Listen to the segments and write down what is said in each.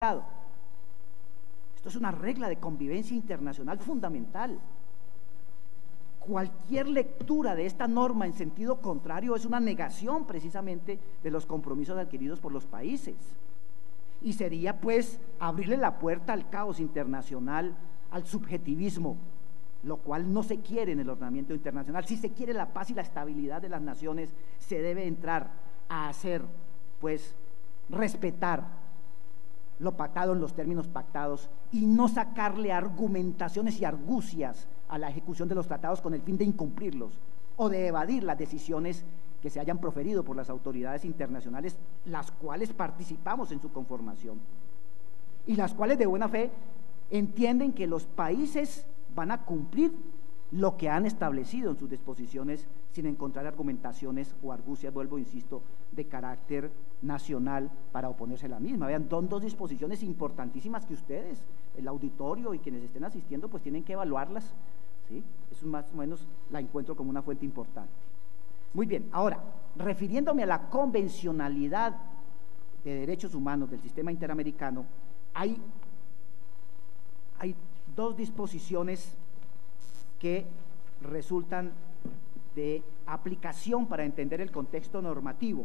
Esto es una regla de convivencia internacional fundamental. Cualquier lectura de esta norma en sentido contrario es una negación precisamente de los compromisos adquiridos por los países. Y sería pues abrirle la puerta al caos internacional, al subjetivismo, lo cual no se quiere en el ordenamiento internacional. Si se quiere la paz y la estabilidad de las naciones, se debe entrar a hacer, pues, respetar lo pactado en los términos pactados y no sacarle argumentaciones y argucias a la ejecución de los tratados con el fin de incumplirlos o de evadir las decisiones que se hayan proferido por las autoridades internacionales, las cuales participamos en su conformación y las cuales de buena fe entienden que los países van a cumplir lo que han establecido en sus disposiciones sin encontrar argumentaciones o argucias, vuelvo, insisto, de carácter nacional para oponerse a la misma. Vean, son dos disposiciones importantísimas que ustedes, el auditorio y quienes estén asistiendo, pues tienen que evaluarlas, ¿sí? Eso más o menos la encuentro como una fuente importante. Muy bien, ahora, refiriéndome a la convencionalidad de derechos humanos del sistema interamericano, hay dos disposiciones que resultan de aplicación para entender el contexto normativo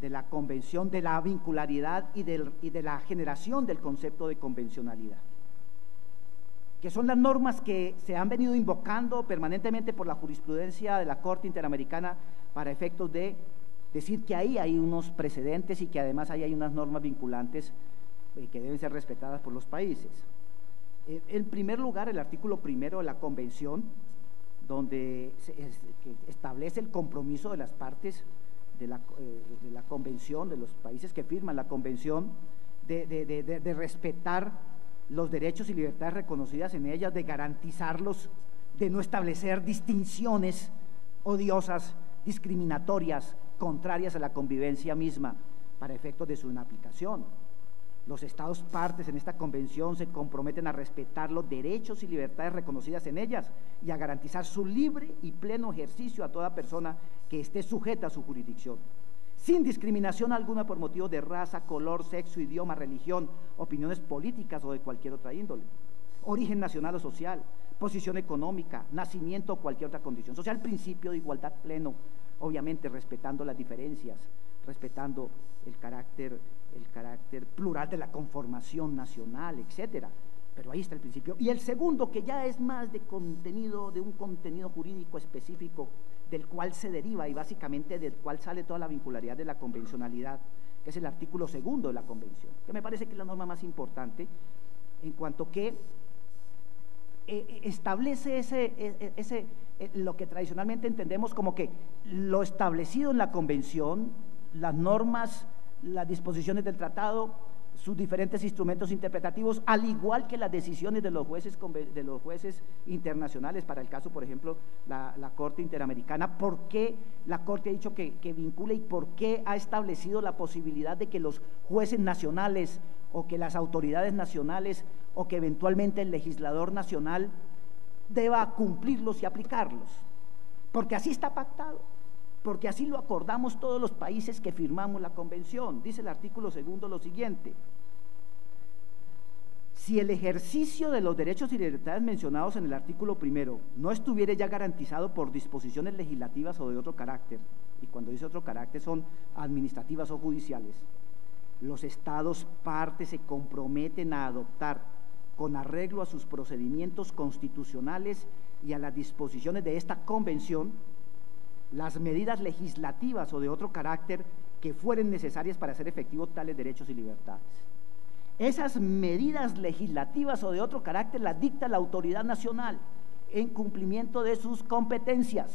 de la convención, de la vincularidad y de la generación del concepto de convencionalidad, que son las normas que se han venido invocando permanentemente por la jurisprudencia de la Corte Interamericana para efectos de decir que ahí hay unos precedentes y que además ahí hay unas normas vinculantes que deben ser respetadas por los países. En primer lugar, el artículo primero de la Convención, donde que establece el compromiso de las partes de la Convención, de los países que firman la Convención, de respetar los derechos y libertades reconocidas en ellas, de garantizarlos, de no establecer distinciones odiosas, discriminatorias, contrarias a la convivencia misma, para efectos de su inaplicación. Los Estados partes en esta convención se comprometen a respetar los derechos y libertades reconocidas en ellas y a garantizar su libre y pleno ejercicio a toda persona que esté sujeta a su jurisdicción, sin discriminación alguna por motivo de raza, color, sexo, idioma, religión, opiniones políticas o de cualquier otra índole, origen nacional o social, posición económica, nacimiento o cualquier otra condición social, principio de igualdad pleno, obviamente respetando las diferencias, respetando el carácter plural de la conformación nacional, etcétera. Pero ahí está el principio. Y el segundo, que ya es más de contenido, de un contenido jurídico específico, del cual se deriva y básicamente del cual sale toda la vincularidad de la convencionalidad, que es el artículo segundo de la Convención, que me parece que es la norma más importante, en cuanto que establece lo que tradicionalmente entendemos como que lo establecido en la Convención, las normas, las disposiciones del tratado, sus diferentes instrumentos interpretativos, al igual que las decisiones de los jueces internacionales, para el caso, por ejemplo, la Corte Interamericana. ¿Por qué la Corte ha dicho que vincula y por qué ha establecido la posibilidad de que los jueces nacionales o que las autoridades nacionales o que eventualmente el legislador nacional deba cumplirlos y aplicarlos? Porque así está pactado, porque así lo acordamos todos los países que firmamos la convención. Dice el artículo segundo lo siguiente: si el ejercicio de los derechos y libertades mencionados en el artículo primero no estuviere ya garantizado por disposiciones legislativas o de otro carácter, y cuando dice otro carácter son administrativas o judiciales, los Estados partes se comprometen a adoptar, con arreglo a sus procedimientos constitucionales y a las disposiciones de esta convención, las medidas legislativas o de otro carácter que fueren necesarias para hacer efectivos tales derechos y libertades. Esas medidas legislativas o de otro carácter las dicta la autoridad nacional en cumplimiento de sus competencias,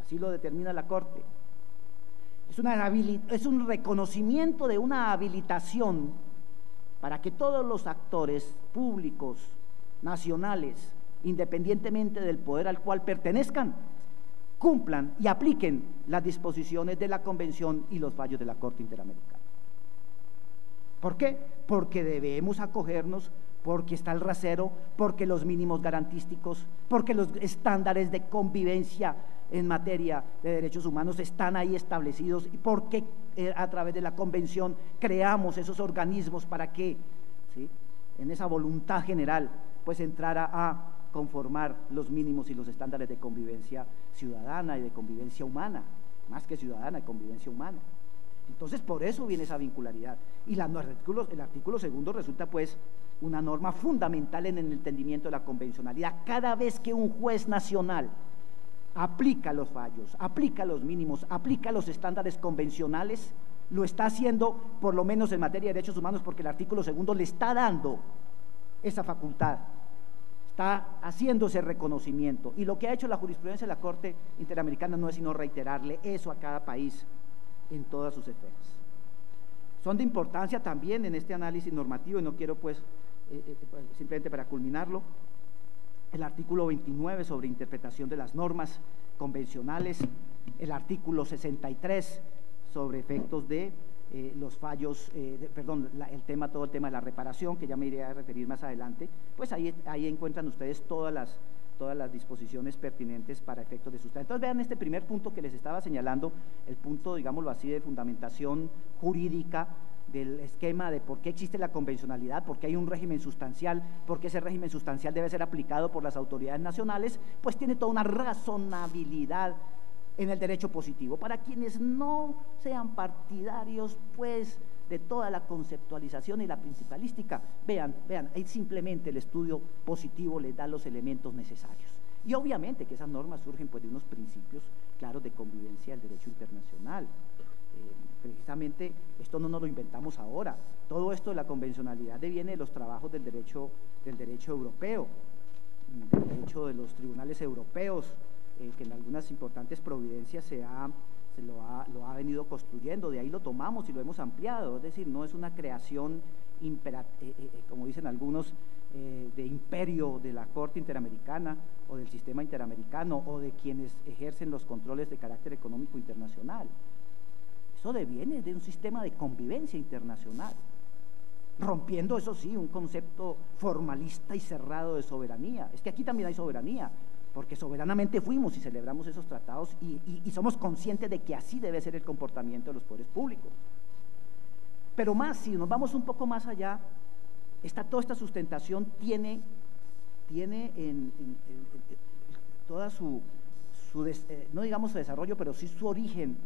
así lo determina la Corte. Es un reconocimiento de una habilitación para que todos los actores públicos, nacionales, independientemente del poder al cual pertenezcan, cumplan y apliquen las disposiciones de la Convención y los fallos de la Corte Interamericana. ¿Por qué? Porque debemos acogernos porque está el rasero, porque los mínimos garantísticos, porque los estándares de convivencia en materia de derechos humanos están ahí establecidos, y porque a través de la convención creamos esos organismos para que, ¿sí?, en esa voluntad general pues entrara a conformar los mínimos y los estándares de convivencia ciudadana y de convivencia humana, más que ciudadana, de convivencia humana. Entonces por eso viene esa vincularidad, y el artículo segundo resulta pues una norma fundamental en el entendimiento de la convencionalidad. Cada vez que un juez nacional aplica los fallos, aplica los mínimos, aplica los estándares convencionales, lo está haciendo por lo menos en materia de derechos humanos, porque el artículo segundo le está dando esa facultad, está haciendo ese reconocimiento. Y lo que ha hecho la jurisprudencia de la Corte Interamericana no es sino reiterarle eso a cada país en todas sus esferas. Son de importancia también en este análisis normativo, y no quiero pues simplemente para culminarlo, el artículo 29 sobre interpretación de las normas convencionales, el artículo 63 sobre efectos de los fallos, todo el tema de la reparación, que ya me iré a referir más adelante. Pues ahí encuentran ustedes todas las disposiciones pertinentes para efectos de sustancia. Entonces vean este primer punto que les estaba señalando, el punto, digámoslo así, de fundamentación jurídica del esquema de por qué existe la convencionalidad, por qué hay un régimen sustancial, por qué ese régimen sustancial debe ser aplicado por las autoridades nacionales. Pues tiene toda una razonabilidad en el derecho positivo. Para quienes no sean partidarios pues de toda la conceptualización y la principalística, vean, ahí simplemente el estudio positivo les da los elementos necesarios. Y obviamente que esas normas surgen pues de unos principios claros de convivencia del derecho internacional. Precisamente esto no nos lo inventamos ahora, todo esto de la convencionalidad deviene de los trabajos del derecho europeo, del derecho de los tribunales europeos, que en algunas importantes providencias lo ha venido construyendo. De ahí lo tomamos y lo hemos ampliado, es decir, no es una creación, como dicen algunos, de imperio de la Corte Interamericana o del sistema interamericano o de quienes ejercen los controles de carácter económico internacional. Eso deviene de un sistema de convivencia internacional, rompiendo, eso sí, un concepto formalista y cerrado de soberanía. Es que aquí también hay soberanía, porque soberanamente fuimos y celebramos esos tratados y somos conscientes de que así debe ser el comportamiento de los poderes públicos. Pero más, si nos vamos un poco más allá, toda esta sustentación tiene en toda no digamos su desarrollo, pero sí su origen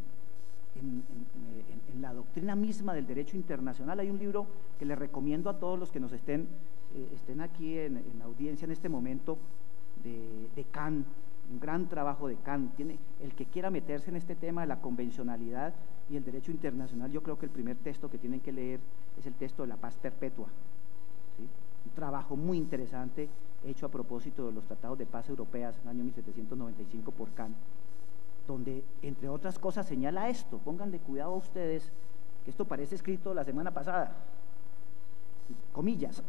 en la doctrina misma del derecho internacional. Hay un libro que les recomiendo a todos los que nos estén aquí en audiencia en este momento, de Kant, un gran trabajo de Kant. El que quiera meterse en este tema de la convencionalidad y el derecho internacional, yo creo que el primer texto que tienen que leer es el texto de La Paz Perpetua, ¿sí? Un trabajo muy interesante hecho a propósito de los tratados de paz europeas en el año 1795 por Kant, donde entre otras cosas señala esto. Pónganle cuidado a ustedes, que esto parece escrito la semana pasada, comillas.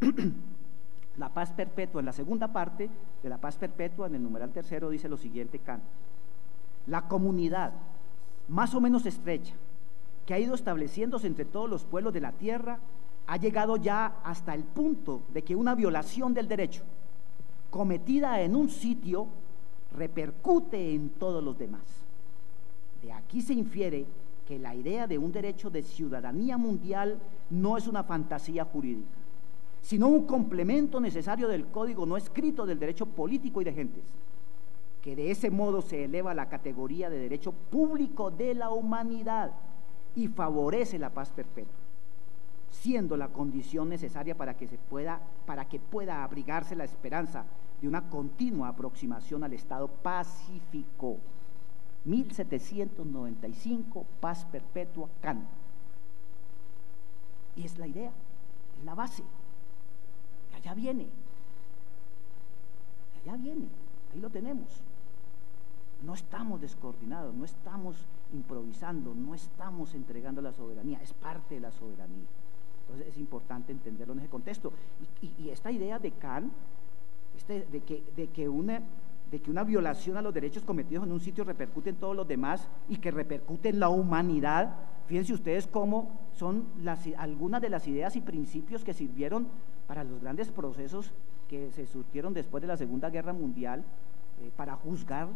La paz perpetua, en la segunda parte de la paz perpetua, en el numeral tercero, dice lo siguiente Kant: la comunidad más o menos estrecha que ha ido estableciéndose entre todos los pueblos de la tierra ha llegado ya hasta el punto de que una violación del derecho cometida en un sitio repercute en todos los demás. De aquí se infiere que la idea de un derecho de ciudadanía mundial no es una fantasía jurídica, sino un complemento necesario del código no escrito del derecho político y de gentes, que de ese modo se eleva a la categoría de derecho público de la humanidad y favorece la paz perpetua, siendo la condición necesaria para que pueda abrigarse la esperanza de una continua aproximación al Estado pacífico. 1795, paz perpetua, Kant. Y es la idea, es la base. De allá viene, ahí lo tenemos. No estamos descoordinados, no estamos improvisando, no estamos entregando la soberanía, es parte de la soberanía. Entonces es importante entenderlo en ese contexto. Y esta idea de Kant, de que una violación a los derechos cometidos en un sitio repercute en todos los demás y que repercute en la humanidad, Fíjense ustedes cómo son algunas de las ideas y principios que sirvieron para los grandes procesos que se surgieron después de la Segunda Guerra Mundial, para juzgar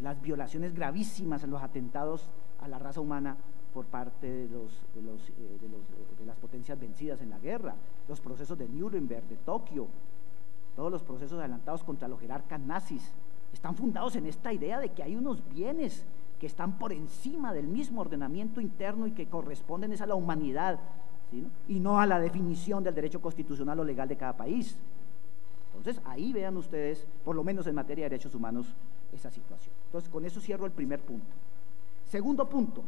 las violaciones gravísimas, los atentados a la raza humana por parte de las potencias vencidas en la guerra, los procesos de Nuremberg, de Tokio, todos los procesos adelantados contra los jerarcas nazis, están fundados en esta idea de que hay unos bienes que están por encima del mismo ordenamiento interno y que corresponden a la humanidad, ¿sí? Y no a la definición del derecho constitucional o legal de cada país. Entonces, ahí vean ustedes, por lo menos en materia de derechos humanos, esa situación. Entonces, con eso cierro el primer punto. Segundo punto,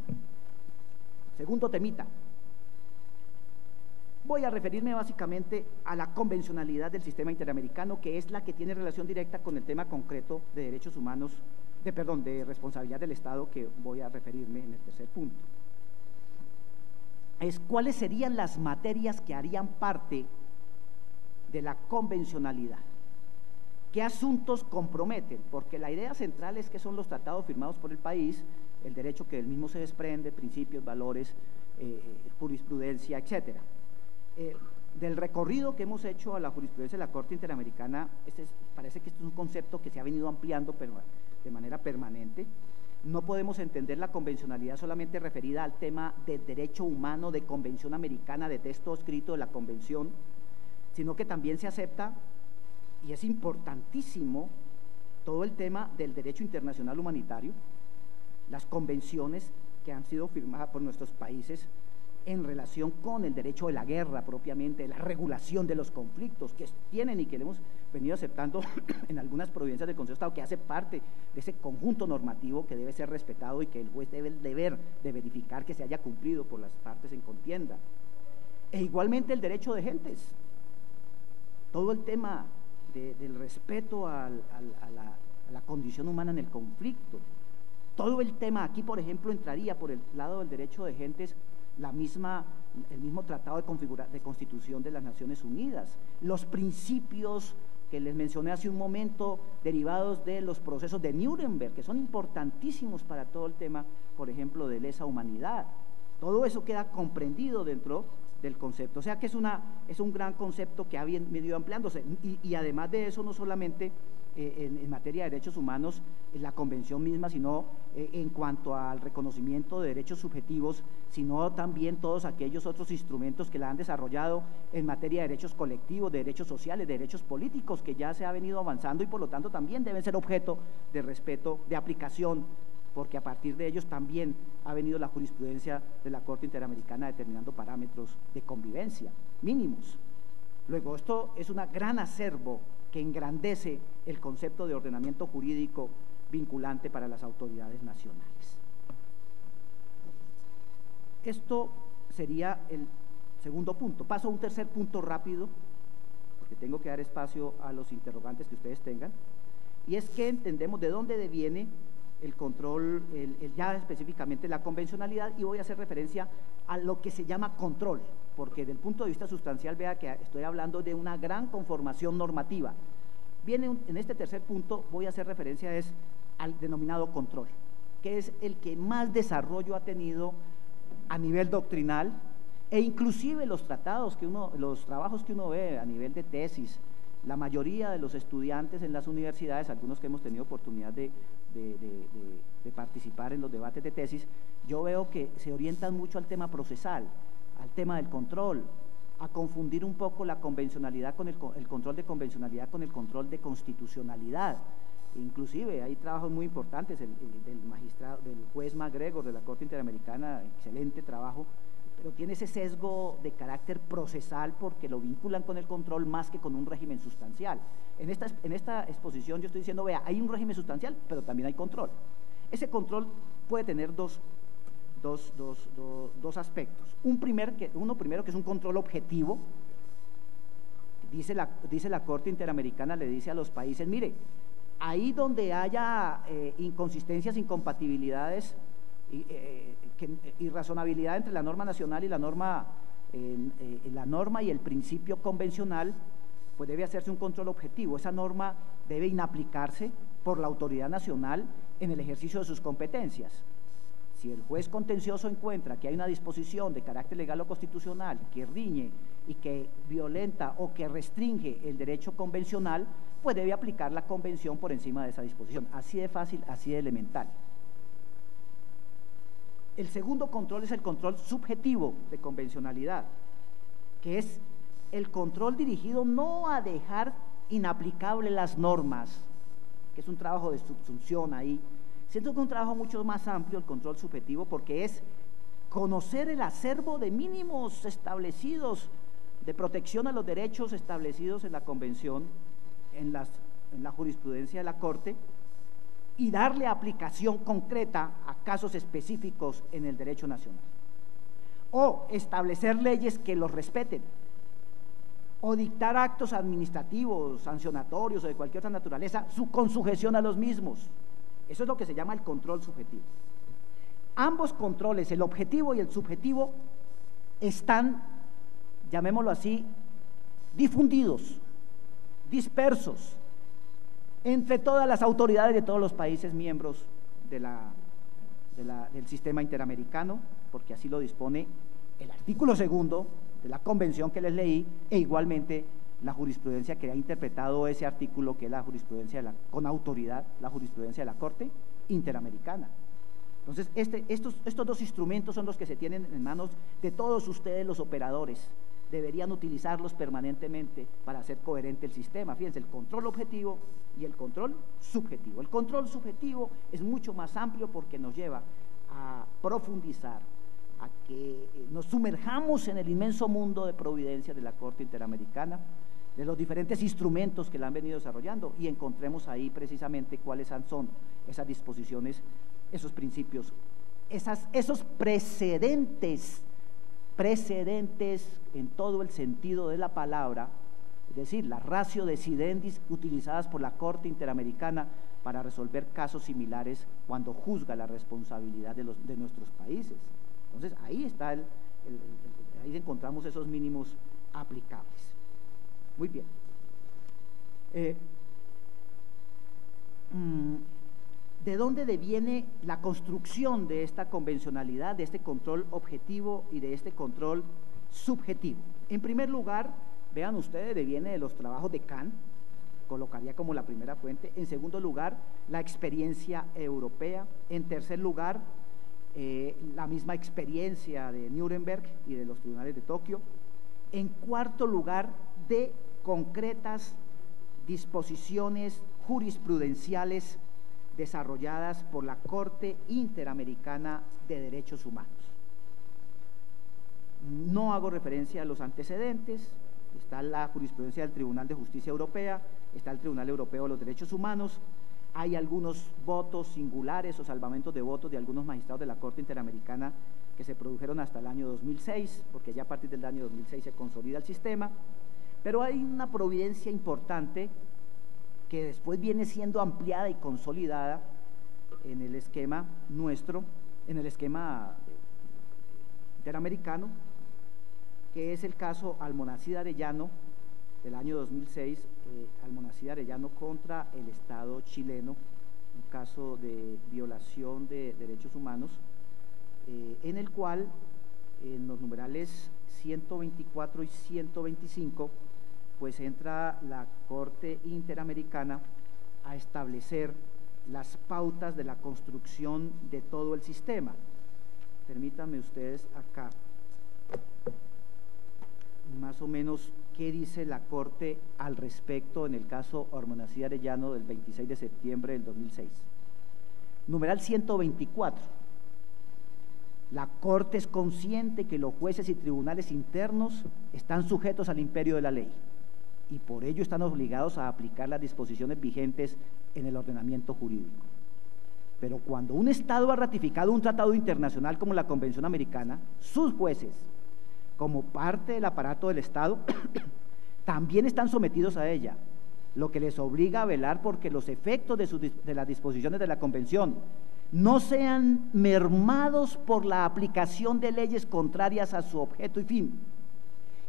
segundo temita. Voy a referirme básicamente a la convencionalidad del sistema interamericano, que es la que tiene relación directa con el tema concreto de derechos humanos, de responsabilidad del Estado, que voy a referirme en el tercer punto. ¿Cuáles serían las materias que harían parte de la convencionalidad? ¿Qué asuntos comprometen? Porque la idea central es que son los tratados firmados por el país, el derecho que del mismo se desprende, principios, valores, jurisprudencia, etcétera. Del recorrido que hemos hecho a la jurisprudencia de la Corte Interamericana, parece que este es un concepto que se ha venido ampliando pero de manera permanente. No podemos entender la convencionalidad solamente referida al tema del derecho humano, de convención americana, de texto escrito de la convención, sino que también se acepta, y es importantísimo, todo el tema del derecho internacional humanitario, las convenciones que han sido firmadas por nuestros países en relación con el derecho de la guerra propiamente, la regulación de los conflictos que tienen y que le hemos venido aceptando en algunas provincias del Consejo de Estado, que hace parte de ese conjunto normativo que debe ser respetado y que el juez debe el deber de verificar que se haya cumplido por las partes en contienda. E igualmente el derecho de gentes, todo el tema del respeto a la condición humana en el conflicto, todo el tema, aquí por ejemplo entraría por el lado del derecho de gentes el mismo tratado de constitución de las Naciones Unidas, los principios que les mencioné hace un momento derivados de los procesos de Nuremberg, que son importantísimos para todo el tema, por ejemplo, de lesa humanidad. Todo eso queda comprendido dentro del concepto, o sea que es un gran concepto que ha venido ampliándose, y además de eso, no solamente en materia de derechos humanos, en la convención misma, sino en cuanto al reconocimiento de derechos subjetivos, sino también todos aquellos otros instrumentos que la han desarrollado en materia de derechos colectivos, de derechos sociales, de derechos políticos, que ya se ha venido avanzando y por lo tanto también deben ser objeto de respeto, de aplicación, porque a partir de ellos también ha venido la jurisprudencia de la Corte Interamericana determinando parámetros de convivencia mínimos. Luego, esto es un gran acervo que engrandece el concepto de ordenamiento jurídico vinculante para las autoridades nacionales. Esto sería el segundo punto. Paso a un tercer punto rápido, porque tengo que dar espacio a los interrogantes que ustedes tengan, y es que entendemos de dónde deviene el control, ya específicamente la convencionalidad, y voy a hacer referencia a lo que se llama control, porque desde el punto de vista sustancial, vea que estoy hablando de una gran conformación normativa. En este tercer punto voy a hacer referencia al denominado control, que es el que más desarrollo ha tenido a nivel doctrinal, e inclusive los trabajos que uno ve a nivel de tesis. La mayoría de los estudiantes en las universidades, algunos que hemos tenido oportunidad de participar en los debates de tesis, yo veo que se orientan mucho al tema procesal, al tema del control, a confundir un poco la convencionalidad con el control de convencionalidad con el control de constitucionalidad. Inclusive hay trabajos muy importantes del juez MacGregor de la Corte Interamericana, excelente trabajo, pero tiene ese sesgo de carácter procesal porque lo vinculan con el control más que con un régimen sustancial. En esta exposición yo estoy diciendo, vea, hay un régimen sustancial, pero también hay control. Ese control puede tener dos aspectos. Uno primero, que es un control objetivo. Dice la Corte Interamericana, le dice a los países, mire, ahí donde haya inconsistencias, incompatibilidades, irrazonabilidad entre la norma nacional y la norma y el principio convencional, pues debe hacerse un control objetivo. Esa norma debe inaplicarse por la autoridad nacional en el ejercicio de sus competencias. Si el juez contencioso encuentra que hay una disposición de carácter legal o constitucional que riñe y que violenta o que restringe el derecho convencional, pues debe aplicar la convención por encima de esa disposición. Así de fácil, así de elemental. El segundo control es el control subjetivo de convencionalidad, que es el control dirigido no a dejar inaplicables las normas, que es un trabajo de subsunción ahí. Siento que es un trabajo mucho más amplio el control subjetivo, porque es conocer el acervo de mínimos establecidos de protección a los derechos establecidos en la Convención, en la jurisprudencia de la Corte, y darle aplicación concreta a casos específicos en el derecho nacional. O establecer leyes que los respeten, o dictar actos administrativos, sancionatorios o de cualquier otra naturaleza, con sujeción a los mismos. Eso es lo que se llama el control subjetivo. Ambos controles, el objetivo y el subjetivo, están, llamémoslo así, difundidos, dispersos entre todas las autoridades de todos los países miembros del sistema interamericano, porque así lo dispone el artículo 2 de la convención que les leí, e igualmente la jurisprudencia que ha interpretado ese artículo, que es la jurisprudencia con autoridad, la jurisprudencia de la Corte Interamericana. Entonces, estos dos instrumentos son los que se tienen en manos de todos ustedes, los operadores. Deberían utilizarlos permanentemente para hacer coherente el sistema. Fíjense, el control objetivo y el control subjetivo. El control subjetivo es mucho más amplio porque nos lleva a profundizar, a que nos sumerjamos en el inmenso mundo de providencia de la Corte Interamericana, de los diferentes instrumentos que la han venido desarrollando, y encontremos ahí precisamente cuáles son esas disposiciones, esos principios, esos precedentes en todo el sentido de la palabra, es decir, la ratio decidendis utilizadas por la Corte Interamericana para resolver casos similares cuando juzga la responsabilidad de nuestros países. Entonces ahí está ahí encontramos esos mínimos aplicables. Muy bien. ¿De dónde deviene la construcción de esta convencionalidad, de este control objetivo y de este control subjetivo? En primer lugar, vean ustedes, deviene de los trabajos de Kant, colocaría como la primera fuente. En segundo lugar, la experiencia europea. En tercer lugar, la misma experiencia de Nuremberg y de los tribunales de Tokio. En cuarto lugar, de concretas disposiciones jurisprudenciales desarrolladas por la Corte Interamericana de Derechos Humanos. No hago referencia a los antecedentes. Está la jurisprudencia del Tribunal de Justicia Europea, está el Tribunal Europeo de los Derechos Humanos, hay algunos votos singulares o salvamentos de votos de algunos magistrados de la Corte Interamericana que se produjeron hasta el año 2006, porque ya a partir del año 2006 se consolida el sistema, pero hay una providencia importante que después viene siendo ampliada y consolidada en el esquema nuestro, en el esquema interamericano, que es el caso Almonacid Arellano del año 2006, Almonacid Arellano contra el Estado chileno, un caso de violación de derechos humanos, en el cual en los numerales 124 y 125 pues entra la Corte Interamericana a establecer las pautas de la construcción de todo el sistema. Permítanme ustedes acá más o menos qué dice la Corte al respecto en el caso Almonacid Arellano del 26 de septiembre del 2006. Numeral 124. La Corte es consciente que los jueces y tribunales internos están sujetos al imperio de la ley y por ello están obligados a aplicar las disposiciones vigentes en el ordenamiento jurídico. Pero cuando un Estado ha ratificado un tratado internacional como la Convención Americana, sus jueces, como parte del aparato del Estado, también están sometidos a ella, lo que les obliga a velar porque los efectos de las disposiciones de la Convención no sean mermados por la aplicación de leyes contrarias a su objeto y fin,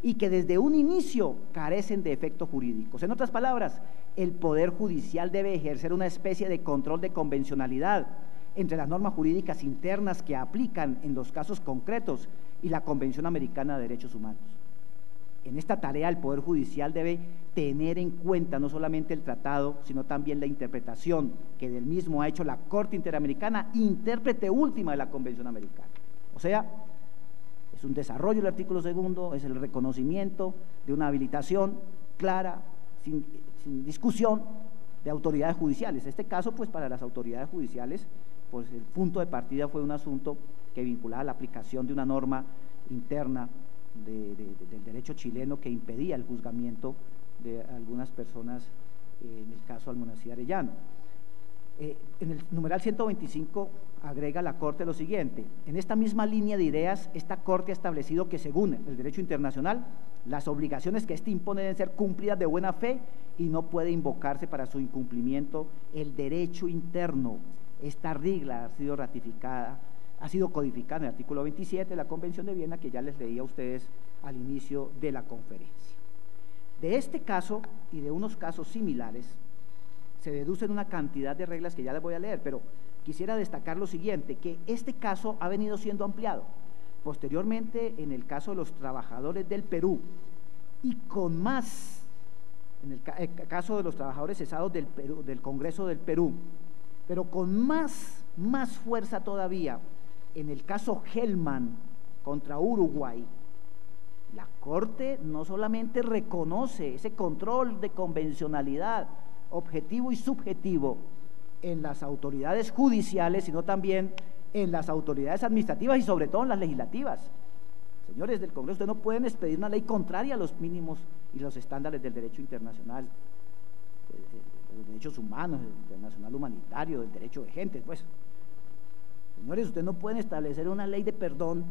y que desde un inicio carecen de efectos jurídicos. En otras palabras, el Poder Judicial debe ejercer una especie de control de convencionalidad entre las normas jurídicas internas que aplican en los casos concretos y la Convención Americana de Derechos Humanos. En esta tarea el Poder Judicial debe tener en cuenta no solamente el tratado, sino también la interpretación que del mismo ha hecho la Corte Interamericana, intérprete última de la Convención Americana. O sea, es un desarrollo del artículo segundo, es el reconocimiento de una habilitación clara, sin discusión, de autoridades judiciales. En este caso, pues para las autoridades judiciales, pues el punto de partida fue un asunto que vinculaba la aplicación de una norma interna del derecho chileno que impedía el juzgamiento de algunas personas, en el caso Almonacid Arellano. En el numeral 125 agrega la Corte lo siguiente: en esta misma línea de ideas, esta Corte ha establecido que según el derecho internacional, las obligaciones que éste impone deben ser cumplidas de buena fe y no puede invocarse para su incumplimiento el derecho interno. Esta regla ha sido ratificada, ha sido codificada en el artículo 27 de la Convención de Viena, que ya les leí a ustedes al inicio de la conferencia. De este caso y de unos casos similares se deducen una cantidad de reglas que ya les voy a leer, pero quisiera destacar lo siguiente, que este caso ha venido siendo ampliado. Posteriormente, en el caso de los trabajadores del Perú, y con más, en el caso de los trabajadores cesados del Perú, del Congreso del Perú, pero con más fuerza todavía, en el caso Hellman contra Uruguay, la Corte no solamente reconoce ese control de convencionalidad objetivo y subjetivo en las autoridades judiciales, sino también en las autoridades administrativas y sobre todo en las legislativas. Señores del Congreso, ustedes no pueden expedir una ley contraria a los mínimos y los estándares del derecho internacional, de los derechos humanos, del internacional humanitario, del derecho de gente, pues. Señores, ustedes no pueden establecer una ley de perdón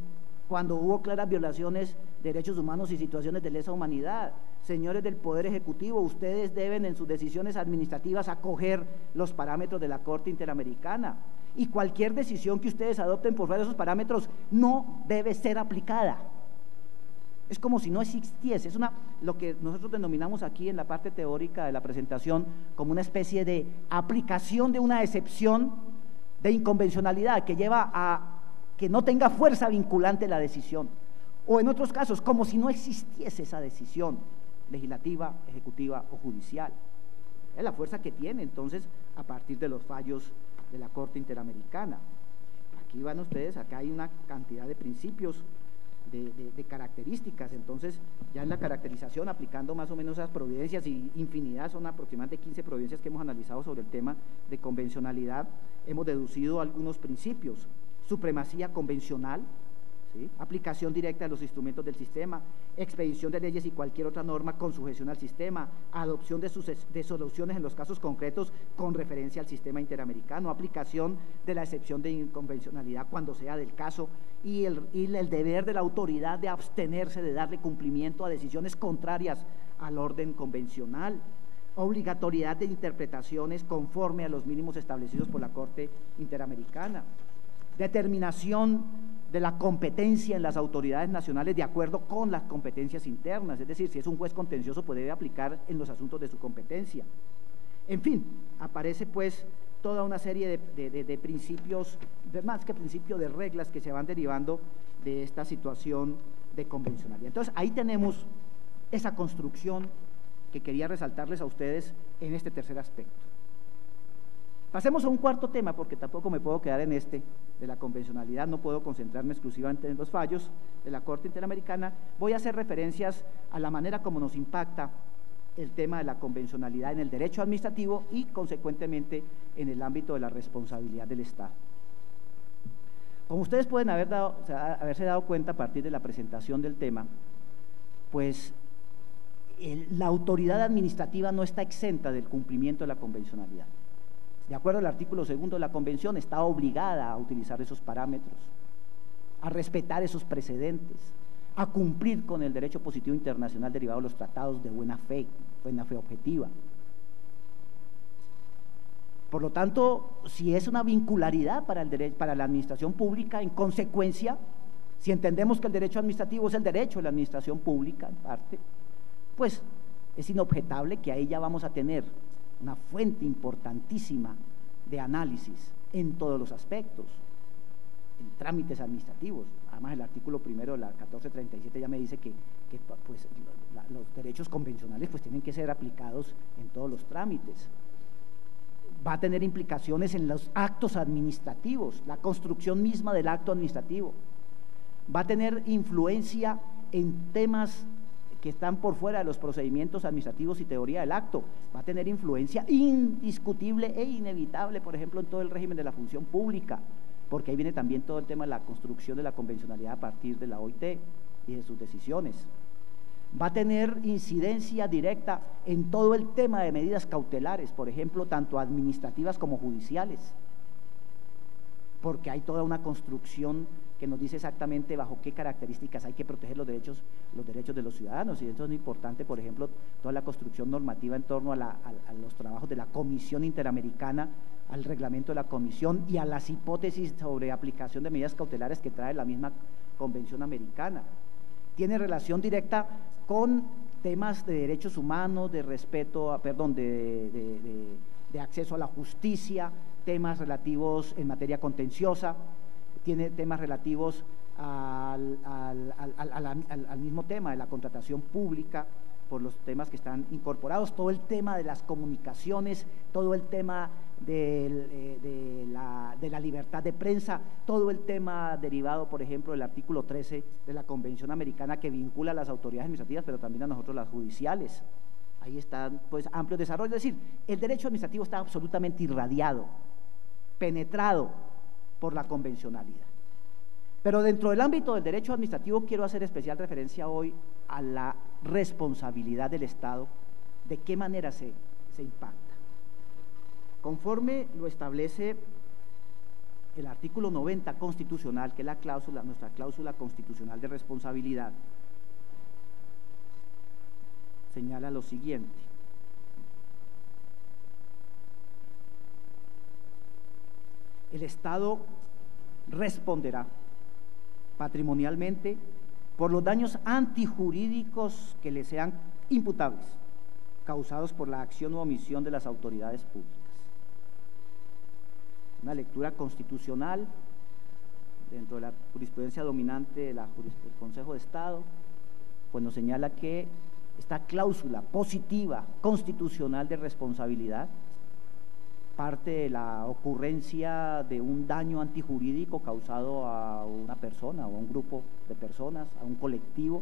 cuando hubo claras violaciones de derechos humanos y situaciones de lesa humanidad. Señores del Poder Ejecutivo, ustedes deben en sus decisiones administrativas acoger los parámetros de la Corte Interamericana, y cualquier decisión que ustedes adopten por fuera de esos parámetros no debe ser aplicada. Es como si no existiese, es lo que nosotros denominamos aquí en la parte teórica de la presentación como una especie de aplicación de una excepción de inconvencionalidad que lleva a que no tenga fuerza vinculante la decisión, o en otros casos, como si no existiese esa decisión legislativa, ejecutiva o judicial. Es la fuerza que tiene entonces a partir de los fallos de la Corte Interamericana. Aquí van ustedes, acá hay una cantidad de principios, de características. Entonces ya en la caracterización, aplicando más o menos esas providencias, y infinidad, son aproximadamente 15 providencias que hemos analizado sobre el tema de convencionalidad, hemos deducido algunos principios: supremacía convencional, ¿sí?, aplicación directa de los instrumentos del sistema, expedición de leyes y cualquier otra norma con sujeción al sistema, adopción de soluciones en los casos concretos con referencia al sistema interamericano, aplicación de la excepción de inconvencionalidad cuando sea del caso, y el deber de la autoridad de abstenerse de darle cumplimiento a decisiones contrarias al orden convencional, obligatoriedad de interpretaciones conforme a los mínimos establecidos por la Corte Interamericana, determinación de la competencia en las autoridades nacionales de acuerdo con las competencias internas, es decir, si es un juez contencioso, pues debe aplicar en los asuntos de su competencia. En fin, aparece pues toda una serie de principios, más que principio, de reglas que se van derivando de esta situación de convencionalidad. Entonces, ahí tenemos esa construcción que quería resaltarles a ustedes en este tercer aspecto. Pasemos a un cuarto tema, porque tampoco me puedo quedar en este de la convencionalidad, no puedo concentrarme exclusivamente en los fallos de la Corte Interamericana. Voy a hacer referencias a la manera como nos impacta el tema de la convencionalidad en el derecho administrativo y consecuentemente en el ámbito de la responsabilidad del Estado. Como ustedes pueden haberse dado cuenta a partir de la presentación del tema, pues la autoridad administrativa no está exenta del cumplimiento de la convencionalidad. De acuerdo al artículo 2 de la Convención, está obligada a utilizar esos parámetros, a respetar esos precedentes, a cumplir con el derecho positivo internacional derivado de los tratados de buena fe objetiva. Por lo tanto, si es una vincularidad para la administración pública, en consecuencia, si entendemos que el derecho administrativo es el derecho de la administración pública, en parte, pues es inobjetable que ahí ya vamos a tener una fuente importantísima de análisis en todos los aspectos, en trámites administrativos. Además, el artículo primero de la 1437 ya me dice que pues, los derechos convencionales pues tienen que ser aplicados en todos los trámites. Va a tener implicaciones en los actos administrativos, la construcción misma del acto administrativo. Va a tener influencia en temas que están por fuera de los procedimientos administrativos y teoría del acto. Va a tener influencia indiscutible e inevitable, por ejemplo, en todo el régimen de la función pública, porque ahí viene también todo el tema de la construcción de la convencionalidad a partir de la OIT y de sus decisiones. Va a tener incidencia directa en todo el tema de medidas cautelares, por ejemplo, tanto administrativas como judiciales, porque hay toda una construcción que nos dice exactamente bajo qué características hay que proteger los derechos de los ciudadanos, y esto es muy importante, por ejemplo, toda la construcción normativa en torno a los trabajos de la Comisión Interamericana, al reglamento de la Comisión y a las hipótesis sobre aplicación de medidas cautelares que trae la misma Convención Americana. Tiene relación directa con temas de derechos humanos, de respeto, de acceso a la justicia, temas relativos en materia contenciosa, tiene temas relativos al mismo tema de la contratación pública, por los temas que están incorporados, todo el tema de las comunicaciones, todo el tema de la libertad de prensa, todo el tema derivado, por ejemplo, del artículo 13 de la Convención Americana, que vincula a las autoridades administrativas, pero también a nosotros las judiciales. Ahí están pues amplios desarrollos, es decir, el derecho administrativo está absolutamente irradiado, penetrado por la convencionalidad. Pero dentro del ámbito del derecho administrativo quiero hacer especial referencia hoy a la responsabilidad del Estado, de qué manera se impacta. Conforme lo establece el artículo 90 constitucional, que es nuestra cláusula constitucional de responsabilidad, señala lo siguiente: el Estado responderá patrimonialmente por los daños antijurídicos que le sean imputables, causados por la acción u omisión de las autoridades públicas. Una lectura constitucional dentro de la jurisprudencia dominante del Consejo de Estado, pues nos señala que esta cláusula positiva constitucional de responsabilidad parte de la ocurrencia de un daño antijurídico causado a una persona o a un grupo de personas, a un colectivo,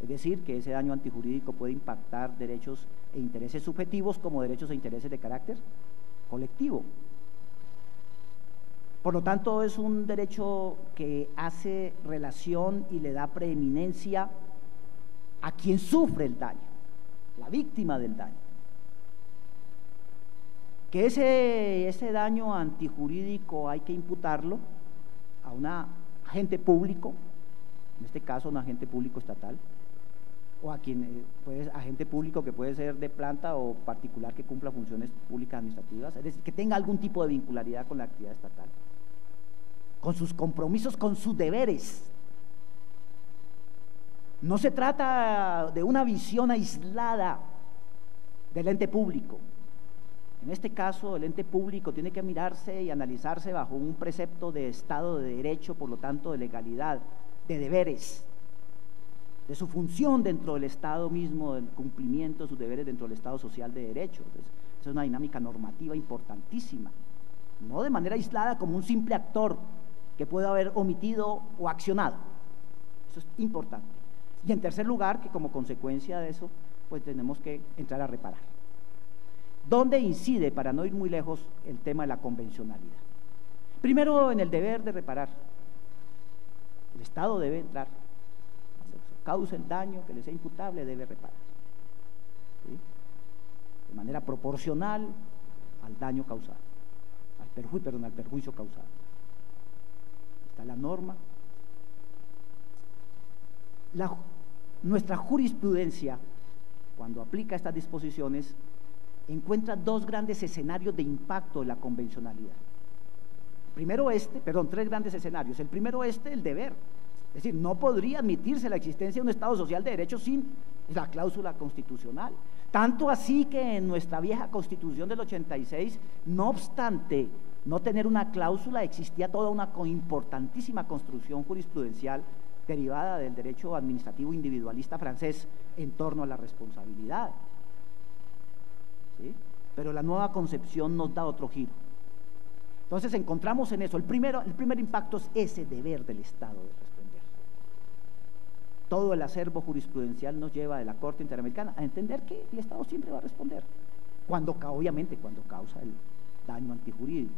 es decir, que ese daño antijurídico puede impactar derechos e intereses subjetivos como derechos e intereses de carácter colectivo. Por lo tanto, es un derecho que hace relación y le da preeminencia a quien sufre el daño, la víctima del daño. Que ese daño antijurídico hay que imputarlo a un agente público, en este caso un agente público estatal, o a quien agente público que puede ser de planta o particular que cumpla funciones públicas administrativas, es decir, que tenga algún tipo de vincularidad con la actividad estatal, con sus compromisos, con sus deberes. No se trata de una visión aislada del ente público. En este caso, el ente público tiene que mirarse y analizarse bajo un precepto de Estado de Derecho, por lo tanto de legalidad, de deberes, de su función dentro del Estado mismo, del cumplimiento de sus deberes dentro del Estado social de Derecho. Entonces, esa es una dinámica normativa importantísima, no de manera aislada como un simple actor que puede haber omitido o accionado. Eso es importante. Y en tercer lugar, que como consecuencia de eso, pues tenemos que entrar a reparar. ¿Dónde incide, para no ir muy lejos, el tema de la convencionalidad? Primero, en el deber de reparar. El Estado debe entrar, cuando se cause el daño que le sea imputable, debe reparar, ¿sí? De manera proporcional al daño causado, al perjuicio causado. Está la norma. Nuestra jurisprudencia, cuando aplica estas disposiciones, encuentra dos grandes escenarios de impacto de la convencionalidad. Tres grandes escenarios. El primero, el deber. Es decir, no podría admitirse la existencia de un Estado social de derecho sin la cláusula constitucional. Tanto así que en nuestra vieja Constitución del 86, no obstante no tener una cláusula, existía toda una importantísima construcción jurisprudencial derivada del derecho administrativo individualista francés en torno a la responsabilidad, ¿sí? Pero la nueva concepción nos da otro giro. Entonces encontramos en eso, el primer impacto es ese deber del Estado de responder. Todo el acervo jurisprudencial nos lleva de la Corte Interamericana a entender que el Estado siempre va a responder, obviamente cuando causa el daño antijurídico,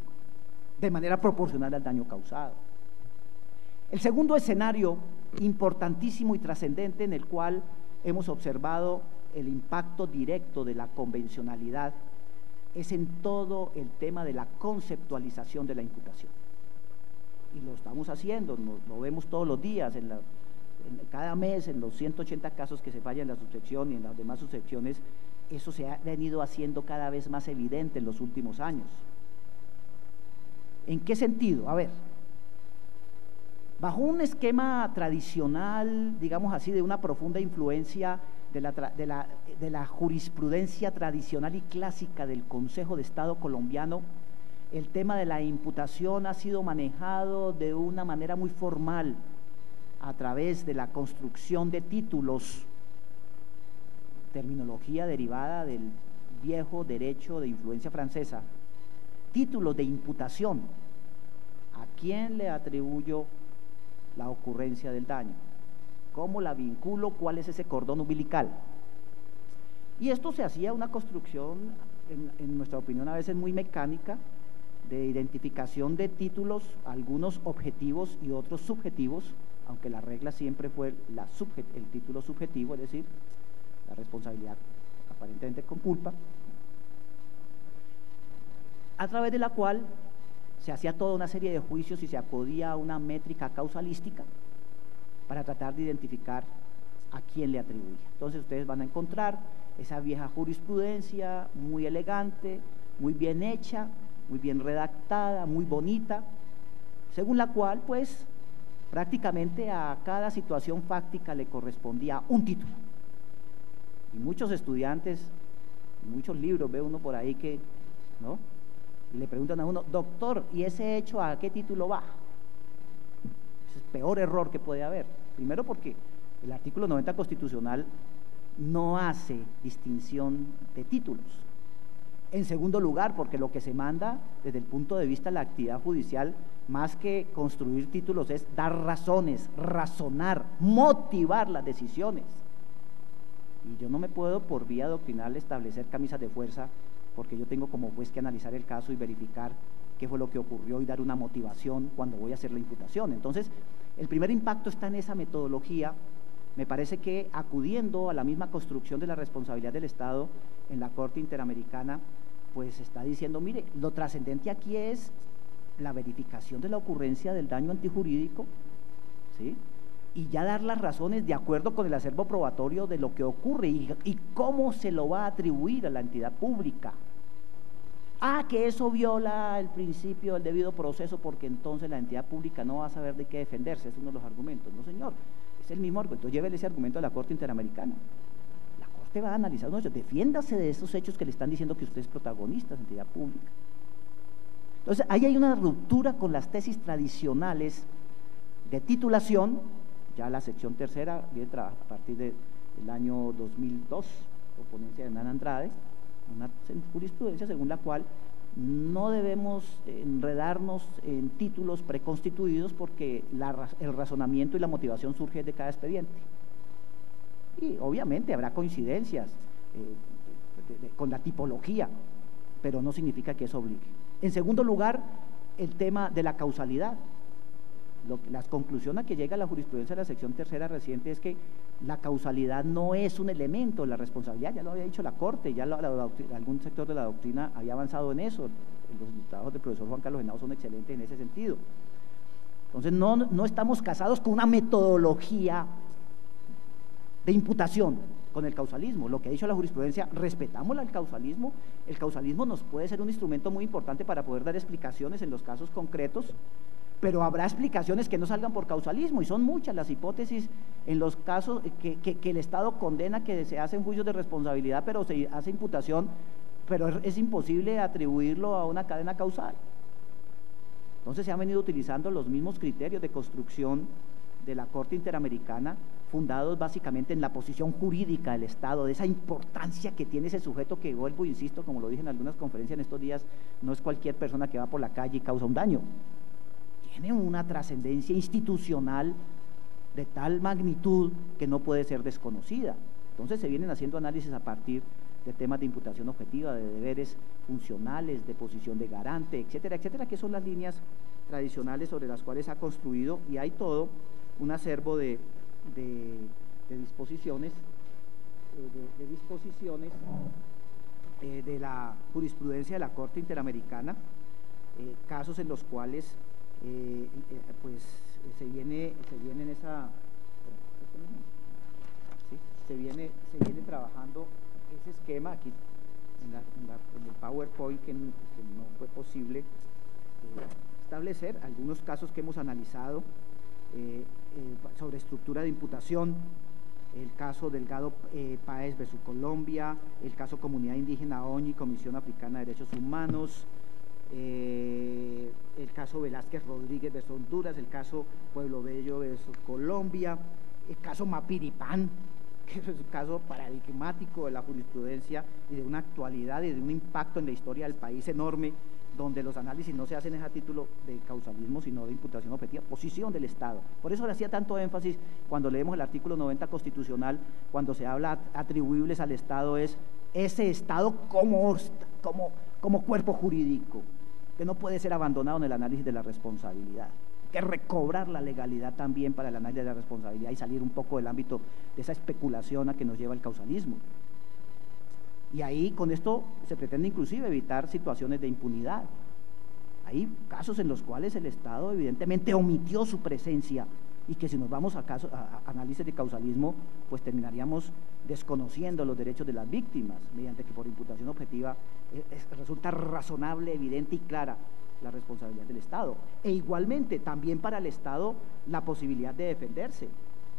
de manera proporcional al daño causado. El segundo escenario importantísimo y trascendente en el cual hemos observado el impacto directo de la convencionalidad es en todo el tema de la conceptualización de la imputación. Y lo estamos haciendo, lo vemos todos los días, cada mes, en los 180 casos que se fallan en la subsección y en las demás subsecciones. Eso se ha venido haciendo cada vez más evidente en los últimos años. ¿En qué sentido? A ver, bajo un esquema tradicional, digamos así, de una profunda influencia de la jurisprudencia tradicional y clásica del Consejo de Estado colombiano, el tema de la imputación ha sido manejado de una manera muy formal a través de la construcción de títulos, terminología derivada del viejo derecho de influencia francesa, títulos de imputación. ¿A quién le atribuyo la ocurrencia del daño? ¿Cómo la vinculo? ¿Cuál es ese cordón umbilical? Y esto se hacía una construcción, en nuestra opinión a veces muy mecánica, de identificación de títulos, algunos objetivos y otros subjetivos, aunque la regla siempre fue el título subjetivo, es decir, la responsabilidad aparentemente con culpa, a través de la cual se hacía toda una serie de juicios y se acudía a una métrica causalística para tratar de identificar a quién le atribuía. Entonces ustedes van a encontrar esa vieja jurisprudencia muy elegante, muy bien hecha, muy bien redactada, muy bonita, según la cual pues prácticamente a cada situación fáctica le correspondía un título. Y muchos estudiantes, muchos libros, ve uno por ahí que, ¿no?, y le preguntan a uno: doctor, ¿y ese hecho a qué título va? Es el peor error que puede haber. Primero porque el artículo 90 constitucional no hace distinción de títulos. En segundo lugar, porque lo que se manda desde el punto de vista de la actividad judicial, más que construir títulos, es dar razones, razonar, motivar las decisiones. Y yo no me puedo por vía doctrinal establecer camisas de fuerza, porque yo tengo como juez que analizar el caso y verificar qué fue lo que ocurrió y dar una motivación cuando voy a hacer la imputación. Entonces, el primer impacto está en esa metodología. Me parece que acudiendo a la misma construcción de la responsabilidad del Estado en la Corte Interamericana, pues está diciendo: mire, lo trascendente aquí es la verificación de la ocurrencia del daño antijurídico, ¿sí?, y ya dar las razones de acuerdo con el acervo probatorio de lo que ocurre y cómo se lo va a atribuir a la entidad pública. Que eso viola el principio del debido proceso, porque entonces la entidad pública no va a saber de qué defenderse. Es uno de los argumentos. No, señor, es el mismo argumento. Llévele ese argumento a la Corte Interamericana. La Corte va a analizar unos hechos. Defiéndase de esos hechos que le están diciendo que usted es protagonista de entidad pública. Entonces, ahí hay una ruptura con las tesis tradicionales de titulación. Ya la sección tercera viene a partir del año 2002, por ponencia de Hernán Andrade, una jurisprudencia según la cual no debemos enredarnos en títulos preconstituidos, porque el razonamiento y la motivación surge de cada expediente. Y obviamente habrá coincidencias con la tipología, pero no significa que eso obligue. En segundo lugar, el tema de la causalidad. Las conclusiones a que llega la jurisprudencia de la sección tercera reciente es que la causalidad no es un elemento de la responsabilidad. Ya lo había dicho la Corte, ya algún sector de la doctrina había avanzado en eso. Los trabajos del profesor Juan Carlos Henao son excelentes en ese sentido. Entonces no estamos casados con una metodología de imputación con el causalismo. Lo que ha dicho la jurisprudencia, respetamos el causalismo. El causalismo nos puede ser un instrumento muy importante para poder dar explicaciones en los casos concretos, pero habrá explicaciones que no salgan por causalismo, y son muchas las hipótesis en los casos que el Estado condena que se hacen juicios de responsabilidad, pero se hace imputación, pero es imposible atribuirlo a una cadena causal. Entonces se han venido utilizando los mismos criterios de construcción de la Corte Interamericana, fundados básicamente en la posición jurídica del Estado, de esa importancia que tiene ese sujeto que, vuelvo e insisto, como lo dije en algunas conferencias en estos días, no es cualquier persona que va por la calle y causa un daño. Tiene una trascendencia institucional de tal magnitud que no puede ser desconocida. Entonces se vienen haciendo análisis a partir de temas de imputación objetiva, de deberes funcionales, de posición de garante, etcétera, etcétera, que son las líneas tradicionales sobre las cuales ha construido, y hay todo un acervo de disposiciones, de la jurisprudencia de la Corte Interamericana, casos en los cuales pues se viene trabajando ese esquema aquí en el PowerPoint, que no fue posible establecer algunos casos que hemos analizado sobre estructura de imputación, el caso Delgado Páez versus Colombia, el caso Comunidad Indígena ONI, Comisión Africana de Derechos Humanos, el caso Velázquez Rodríguez versus Honduras, el caso Pueblo Bello versus Colombia, el caso Mapiripán, que es un caso paradigmático de la jurisprudencia y de una actualidad y de un impacto en la historia del país enorme, donde los análisis no se hacen a título de causalismo, sino de imputación objetiva, posición del Estado. Por eso le hacía tanto énfasis cuando leemos el artículo 90 constitucional, cuando se habla atribuibles al Estado, es ese Estado como cuerpo jurídico, que no puede ser abandonado en el análisis de la responsabilidad, que recobrar la legalidad también para el análisis de la responsabilidad y salir un poco del ámbito de esa especulación a que nos lleva el causalismo. Y ahí con esto se pretende inclusive evitar situaciones de impunidad. Hay casos en los cuales el Estado evidentemente omitió su presencia y que si nos vamos a análisis de causalismo, pues terminaríamos desconociendo los derechos de las víctimas, mediante que por imputación objetiva resulta razonable, evidente y clara la responsabilidad del Estado. E igualmente también para el Estado la posibilidad de defenderse.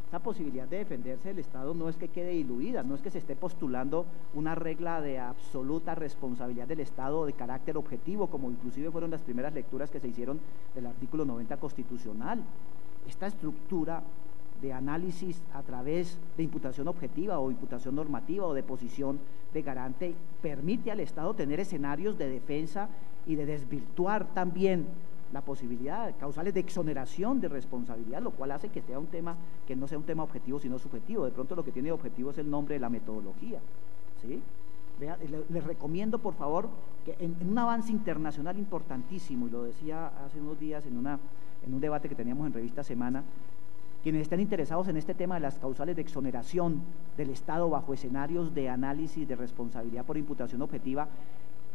Esa posibilidad de defenderse del Estado no es que quede diluida, no es que se esté postulando una regla de absoluta responsabilidad del Estado de carácter objetivo, como inclusive fueron las primeras lecturas que se hicieron del artículo 90 constitucional. Esta estructura de análisis a través de imputación objetiva o imputación normativa o de posición de garante permite al Estado tener escenarios de defensa y de desvirtuar también la posibilidad de causales de exoneración de responsabilidad, lo cual hace que sea un tema que no sea un tema objetivo sino subjetivo. De pronto lo que tiene objetivo es el nombre de la metodología, ¿sí? Les recomiendo por favor que en un avance internacional importantísimo, y lo decía hace unos días en un debate que teníamos en Revista Semana, quienes estén interesados en este tema de las causales de exoneración del Estado bajo escenarios de análisis de responsabilidad por imputación objetiva,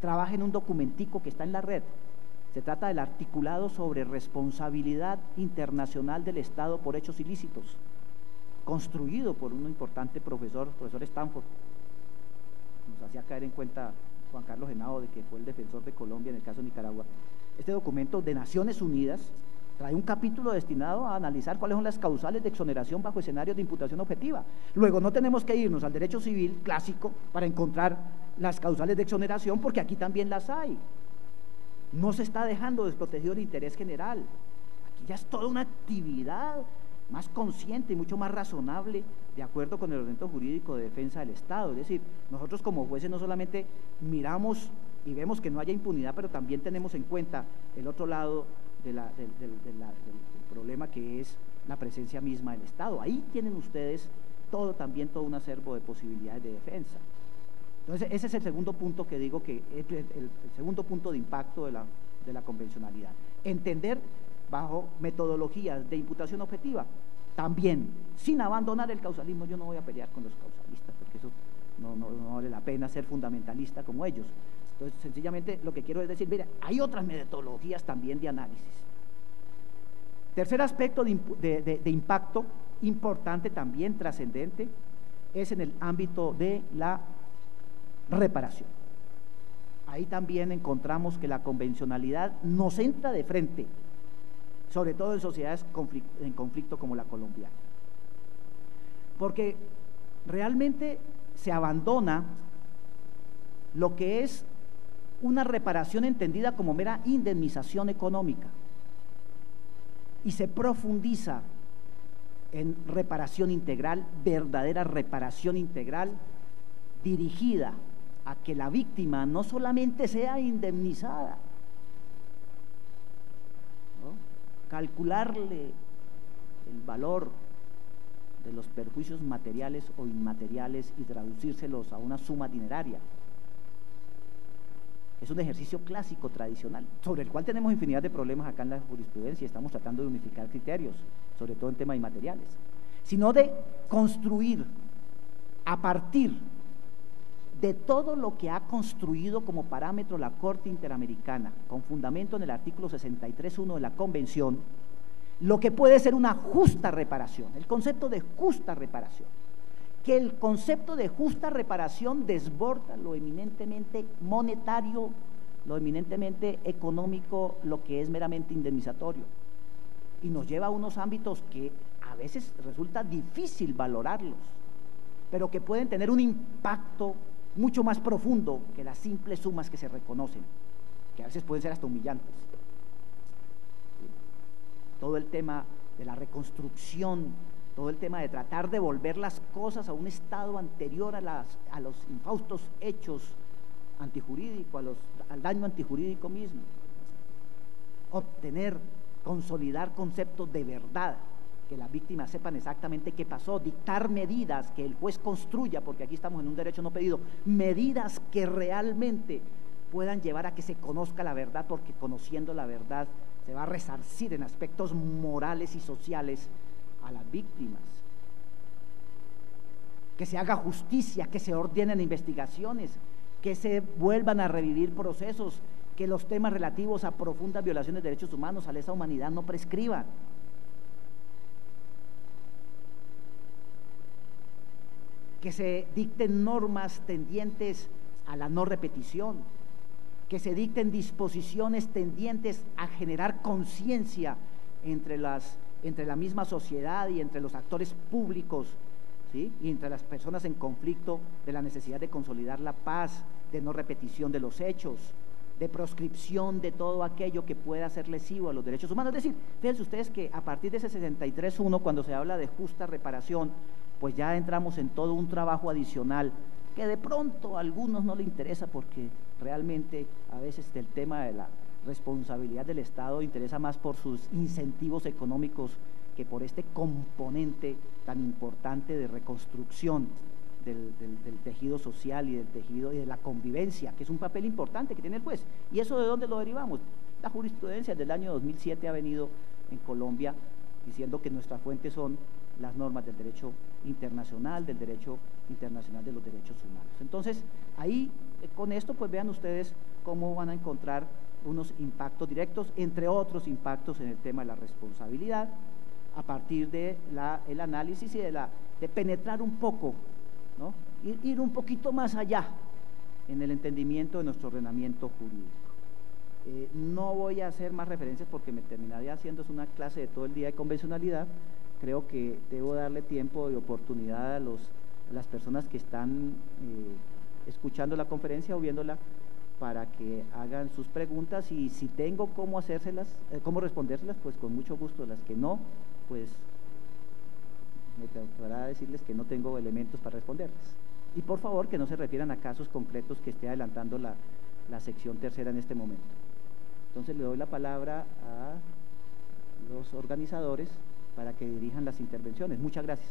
trabajen un documentico que está en la red. Se trata del articulado sobre responsabilidad internacional del Estado por hechos ilícitos, construido por un importante profesor Stanford. Nos hacía caer en cuenta Juan Carlos Henao de que fue el defensor de Colombia en el caso de Nicaragua. Este documento de Naciones Unidas trae un capítulo destinado a analizar cuáles son las causales de exoneración bajo escenarios de imputación objetiva. Luego no tenemos que irnos al derecho civil clásico para encontrar las causales de exoneración, porque aquí también las hay. No se está dejando desprotegido el interés general. Aquí ya es toda una actividad más consciente y mucho más razonable de acuerdo con el ordenamiento jurídico de defensa del Estado. Es decir, nosotros como jueces no solamente miramos y vemos que no haya impunidad, pero también tenemos en cuenta el otro lado del problema, que es la presencia misma del Estado. Ahí tienen ustedes todo un acervo de posibilidades de defensa. Entonces ese es el segundo punto que digo, que es el segundo punto de impacto de la convencionalidad. Entender bajo metodologías de imputación objetiva, también sin abandonar el causalismo. Yo no voy a pelear con los causalistas, porque eso no vale la pena ser fundamentalista como ellos. Entonces sencillamente lo que quiero es decir, mira, hay otras metodologías también de análisis. Tercer aspecto de impacto importante, también trascendente, es en el ámbito de la reparación. Ahí también encontramos que la convencionalidad nos entra de frente, sobre todo en sociedades en conflicto como la colombiana, porque realmente se abandona lo que es una reparación entendida como mera indemnización económica. y se profundiza en reparación integral, verdadera reparación integral, dirigida a que la víctima no solamente sea indemnizada, ¿no? Calcularle el valor de los perjuicios materiales o inmateriales y traducírselos a una suma dineraria. Es un ejercicio clásico, tradicional, sobre el cual tenemos infinidad de problemas acá en la jurisprudencia. Estamos tratando de unificar criterios, sobre todo en temas inmateriales, sino de construir a partir de todo lo que ha construido como parámetro la Corte Interamericana, con fundamento en el artículo 63.1 de la Convención, lo que puede ser una justa reparación, el concepto de justa reparación, que el concepto de justa reparación desborda lo eminentemente monetario, lo eminentemente económico, lo que es meramente indemnizatorio, y nos lleva a unos ámbitos que a veces resulta difícil valorarlos, pero que pueden tener un impacto mucho más profundo que las simples sumas que se reconocen, que a veces pueden ser hasta humillantes. Todo el tema de la reconstrucción, todo el tema de tratar de volver las cosas a un estado anterior a los infaustos hechos antijurídicos, al daño antijurídico mismo. Obtener, consolidar conceptos de verdad, que las víctimas sepan exactamente qué pasó, dictar medidas que el juez construya, porque aquí estamos en un derecho no pedido, medidas que realmente puedan llevar a que se conozca la verdad, porque conociendo la verdad se va a resarcir en aspectos morales y sociales a las víctimas, que se haga justicia, que se ordenen investigaciones, que se vuelvan a revivir procesos, que los temas relativos a profundas violaciones de derechos humanos, a lesa humanidad, no prescriban. Que se dicten normas tendientes a la no repetición, que se dicten disposiciones tendientes a generar conciencia entre la misma sociedad y entre los actores públicos, ¿sí? Y entre las personas en conflicto, de la necesidad de consolidar la paz, de no repetición de los hechos, de proscripción de todo aquello que pueda ser lesivo a los derechos humanos. Es decir, fíjense ustedes que a partir de ese 63.1, cuando se habla de justa reparación, pues ya entramos en todo un trabajo adicional que de pronto a algunos no le interesa, porque realmente a veces el tema de la responsabilidad del Estado interesa más por sus incentivos económicos que por este componente tan importante de reconstrucción del tejido social y del tejido y de la convivencia, que es un papel importante que tiene el juez. ¿Y eso de dónde lo derivamos? La jurisprudencia del año 2007 ha venido en Colombia diciendo que nuestras fuentes son las normas del derecho internacional, del derecho internacional de los derechos humanos. Entonces, ahí con esto pues vean ustedes cómo van a encontrar unos impactos directos, entre otros impactos en el tema de la responsabilidad, a partir de el análisis y de penetrar un poco, ¿no? Ir un poquito más allá en el entendimiento de nuestro ordenamiento jurídico. No voy a hacer más referencias porque me terminaría haciendo una clase de todo el día de convencionalidad. Creo que debo darle tiempo y oportunidad a las personas que están escuchando la conferencia o viéndola para que hagan sus preguntas, y si tengo cómo hacérselas, cómo respondérselas, pues con mucho gusto. Las que no, pues me tocará decirles que no tengo elementos para responderles. Y por favor que no se refieran a casos concretos que esté adelantando la sección tercera en este momento. Entonces le doy la palabra a los organizadores para que dirijan las intervenciones. Muchas gracias.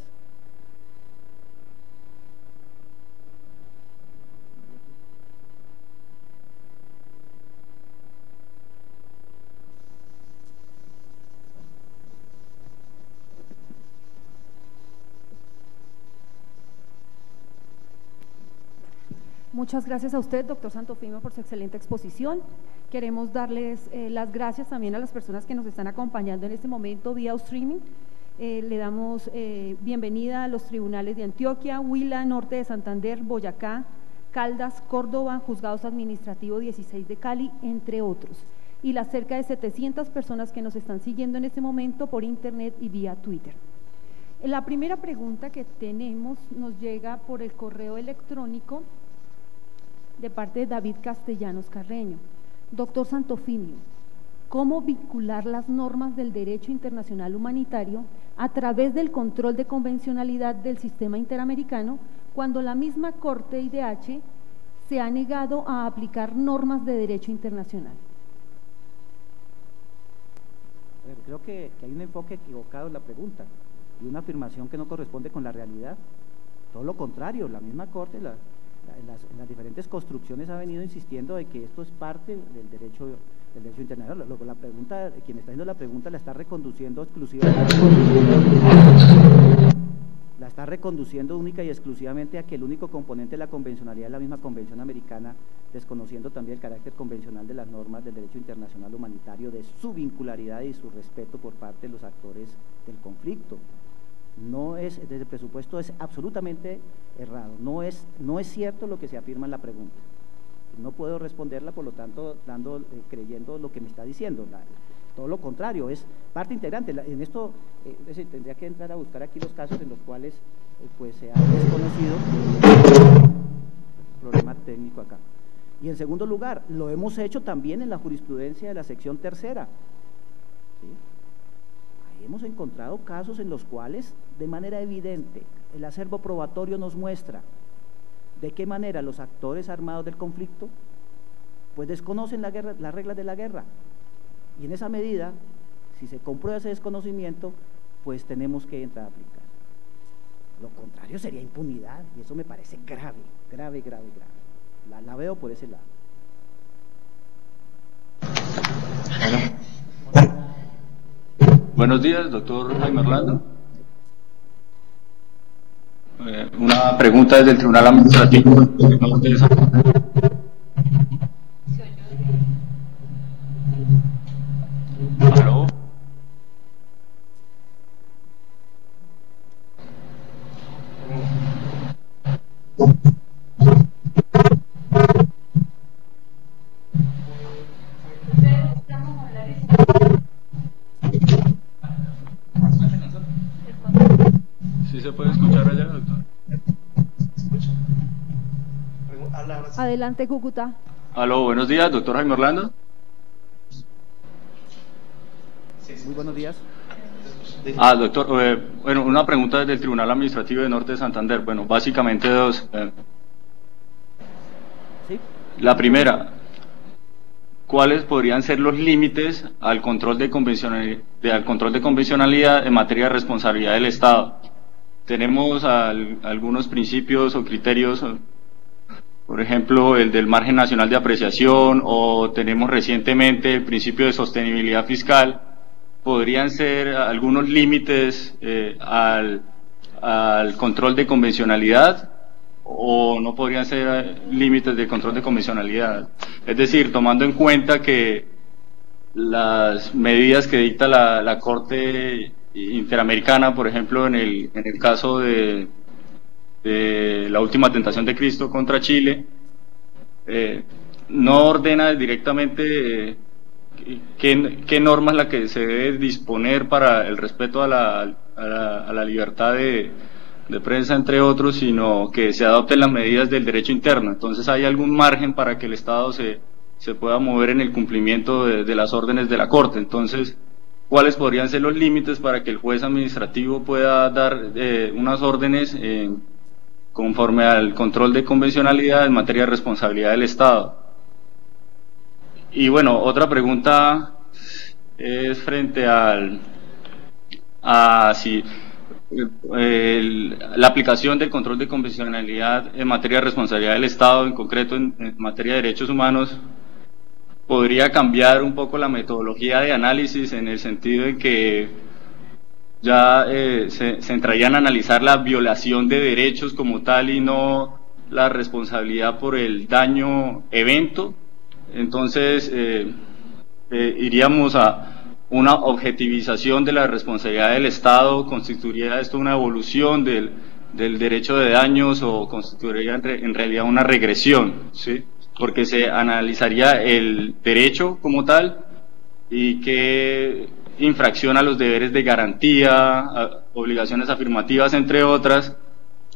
Muchas gracias a usted, doctor Santofimio, por su excelente exposición. Queremos darles las gracias también a las personas que nos están acompañando en este momento vía streaming. Le damos bienvenida a los tribunales de Antioquia, Huila, Norte de Santander, Boyacá, Caldas, Córdoba, Juzgados Administrativos 16 de Cali, entre otros, y las cerca de 700 personas que nos están siguiendo en este momento por internet y vía Twitter. La primera pregunta que tenemos nos llega por el correo electrónico de parte de David Castellanos Carreño. Doctor Santofimio, cómo vincular las normas del derecho internacional humanitario a través del control de convencionalidad del sistema interamericano, cuando la misma Corte IDH se ha negado a aplicar normas de derecho internacional. A ver, creo que hay un enfoque equivocado en la pregunta y una afirmación que no corresponde con la realidad. Todo lo contrario, la misma Corte en las diferentes construcciones ha venido insistiendo de que esto es parte del derecho internacional. Luego la pregunta, quien está haciendo la pregunta la está reconduciendo exclusivamente, la está reconduciendo única y exclusivamente a que el único componente de la convencionalidad es la misma Convención Americana, desconociendo también el carácter convencional de las normas del derecho internacional humanitario, de su vincularidad y su respeto por parte de los actores del conflicto. No es, desde el presupuesto es absolutamente errado, no es cierto lo que se afirma en la pregunta. No puedo responderla, por lo tanto, creyendo lo que me está diciendo. Todo lo contrario, es parte integrante. En esto tendría que entrar a buscar aquí los casos en los cuales pues se ha desconocido el problema técnico acá. Y en segundo lugar, lo hemos hecho también en la jurisprudencia de la sección tercera. ¿Sí? Ahí hemos encontrado casos en los cuales, de manera evidente, el acervo probatorio nos muestra de qué manera los actores armados del conflicto pues desconocen las reglas de la guerra, y en esa medida, si se comprueba ese desconocimiento, pues tenemos que entrar a aplicar. Lo contrario sería impunidad, y eso me parece grave. La veo por ese lado. Buenos días, doctor Jaime Orlando. Una pregunta desde el Tribunal Administrativo. ¿Aló? ¿Sí se puede escuchar allá, doctor? Adelante, Cúcuta. Aló, buenos días, doctor Jaime Orlando. Muy buenos días. Doctor, bueno, una pregunta desde el Tribunal Administrativo de Norte de Santander. Bueno, básicamente dos. ¿Sí? La primera, ¿cuáles podrían ser los límites al control de convencionalidad en materia de responsabilidad del Estado? Tenemos algunos principios o criterios, por ejemplo, el del margen nacional de apreciación, o tenemos recientemente el principio de sostenibilidad fiscal. ¿Podrían ser algunos límites al control de convencionalidad, o no podrían ser límites de control de convencionalidad? Es decir, tomando en cuenta que las medidas que dicta la Corte Interamericana, por ejemplo, en el caso de la última tentación de Cristo contra Chile, no ordena directamente qué norma es la que se debe disponer para el respeto a la libertad de prensa, entre otros, sino que se adopten las medidas del derecho interno. Entonces hay algún margen para que el Estado se pueda mover en el cumplimiento de las órdenes de la Corte. Entonces, ¿cuáles podrían ser los límites para que el juez administrativo pueda dar unas órdenes conforme al control de convencionalidad en materia de responsabilidad del Estado? Y bueno, otra pregunta es frente la aplicación del control de convencionalidad en materia de responsabilidad del Estado, en concreto en materia de derechos humanos, podría cambiar un poco la metodología de análisis, en el sentido de que ya se entrarían a analizar la violación de derechos como tal y no la responsabilidad por el daño evento. Entonces iríamos a una objetivización de la responsabilidad del Estado. ¿Constituiría esto una evolución del derecho de daños, o constituiría en realidad una regresión? ¿Sí? Porque se analizaría el derecho como tal y qué infracción a los deberes de garantía, obligaciones afirmativas, entre otras,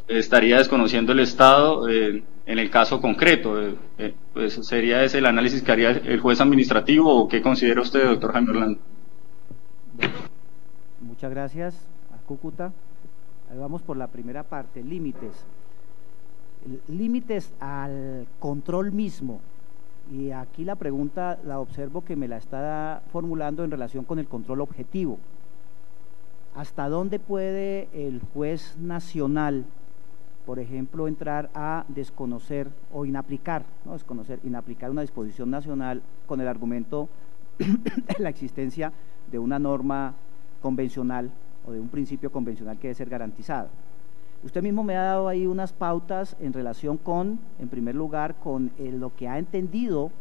estaría desconociendo el Estado en el caso concreto. Pues ¿sería ese el análisis que haría el juez administrativo o qué considera usted, doctor Jaime Orlando? Bueno, muchas gracias a Cúcuta. Ahí vamos por la primera parte, límites. Límites al control mismo. Y aquí la pregunta la observo que me la está formulando en relación con el control objetivo. ¿Hasta dónde puede el juez nacional, por ejemplo, entrar a desconocer o inaplicar, no desconocer, inaplicar una disposición nacional con el argumento de la existencia de una norma convencional o de un principio convencional que debe ser garantizado? Usted mismo me ha dado ahí unas pautas en relación con, en primer lugar, con lo que ha entendido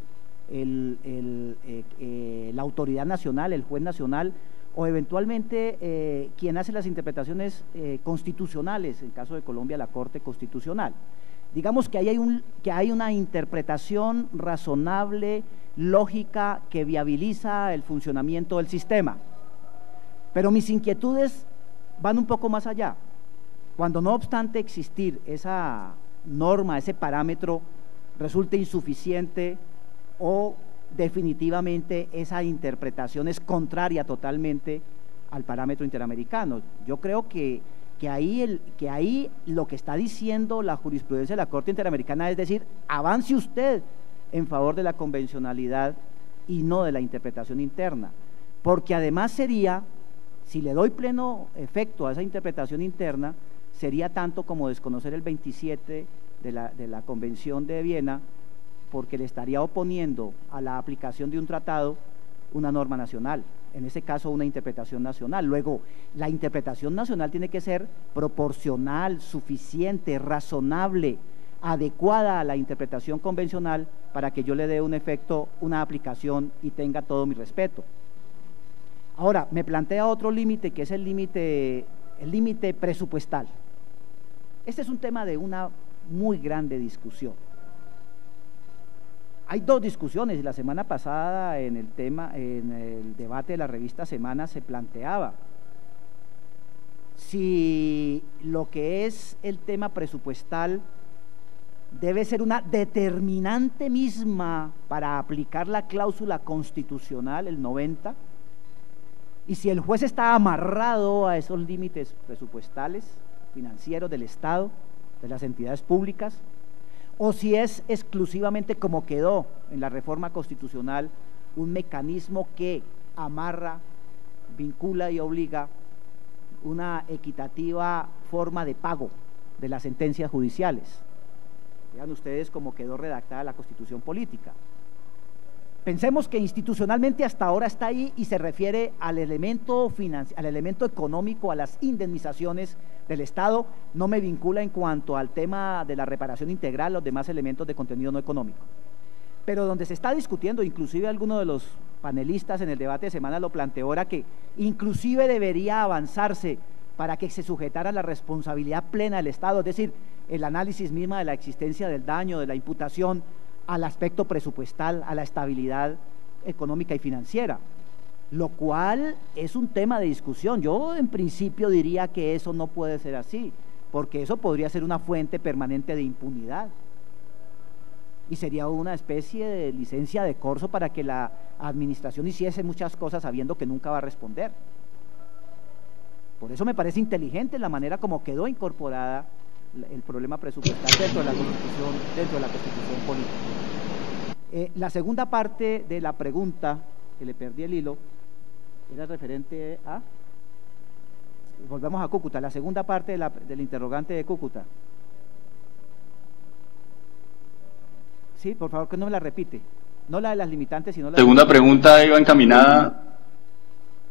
la autoridad nacional, el juez nacional, o eventualmente quien hace las interpretaciones constitucionales, en caso de Colombia la Corte Constitucional. Digamos que hay una interpretación razonable, lógica, que viabiliza el funcionamiento del sistema. Pero mis inquietudes van un poco más allá. Cuando no obstante existir esa norma, ese parámetro, resulte insuficiente o definitivamente esa interpretación es contraria totalmente al parámetro interamericano. Yo creo que ahí lo que está diciendo la jurisprudencia de la Corte Interamericana es decir, avance usted en favor de la convencionalidad y no de la interpretación interna, porque además sería, si le doy pleno efecto a esa interpretación interna, sería tanto como desconocer el 27 de la Convención de Viena, porque le estaría oponiendo a la aplicación de un tratado una norma nacional, en ese caso una interpretación nacional. Luego, la interpretación nacional tiene que ser proporcional, suficiente, razonable, adecuada a la interpretación convencional para que yo le dé un efecto, una aplicación y tenga todo mi respeto. Ahora, me plantea otro límite que es el límite presupuestal. Este es un tema de una muy grande discusión. Hay dos discusiones, y la semana pasada en el debate de la revista Semana se planteaba si lo que es el tema presupuestal debe ser una determinante misma para aplicar la cláusula constitucional, el 90, y si el juez está amarrado a esos límites presupuestales, financieros del Estado, de las entidades públicas, o si es exclusivamente como quedó en la reforma constitucional, un mecanismo que amarra, vincula y obliga una equitativa forma de pago de las sentencias judiciales. Vean ustedes cómo quedó redactada la Constitución política. Pensemos que institucionalmente hasta ahora está ahí y se refiere al elemento económico, a las indemnizaciones del Estado, no me vincula en cuanto al tema de la reparación integral, los demás elementos de contenido no económico. Pero donde se está discutiendo, inclusive alguno de los panelistas en el debate de semana lo planteó, era que inclusive debería avanzarse para que se sujetara la responsabilidad plena del Estado, es decir, el análisis misma de la existencia del daño, de la imputación, al aspecto presupuestal, a la estabilidad económica y financiera, lo cual es un tema de discusión. Yo en principio diría que eso no puede ser así, porque eso podría ser una fuente permanente de impunidad y sería una especie de licencia de corso para que la administración hiciese muchas cosas sabiendo que nunca va a responder. Por eso me parece inteligente la manera como quedó incorporada el problema presupuestal dentro de la Constitución política. La segunda parte de la pregunta, que le perdí el hilo, era referente a, volvemos a Cúcuta, la segunda parte del interrogante de Cúcuta. Sí, por favor, que no me la repite, no la de las limitantes, sino la segunda pregunta iba encaminada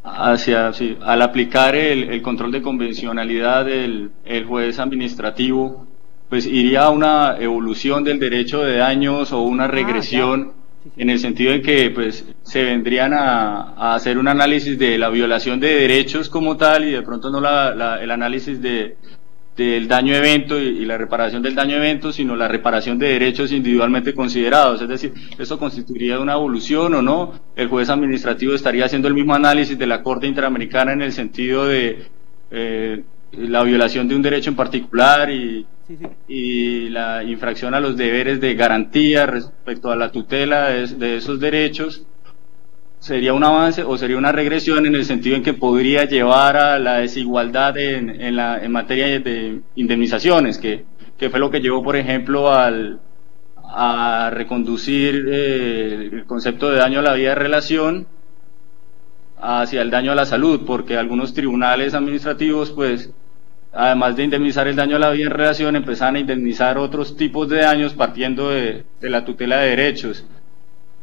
hacia, sí, al aplicar el control de convencionalidad del juez administrativo, pues iría a una evolución del derecho de daños o una regresión, sí. En el sentido de que pues se vendrían a hacer un análisis de la violación de derechos como tal y de pronto no el análisis del daño evento y la reparación del daño evento, sino la reparación de derechos individualmente considerados. Es decir, ¿eso constituiría una evolución o no? El juez administrativo estaría haciendo el mismo análisis de la Corte Interamericana en el sentido de la violación de un derecho en particular y y la infracción a los deberes de garantía respecto a la tutela de esos derechos, ¿sería un avance o sería una regresión en el sentido en que podría llevar a la desigualdad en materia de indemnizaciones, que fue lo que llevó, por ejemplo, a reconducir el concepto de daño a la vida de relación hacia el daño a la salud, porque algunos tribunales administrativos, pues, además de indemnizar el daño a la vida en relación, empezaban a indemnizar otros tipos de daños partiendo de la tutela de derechos.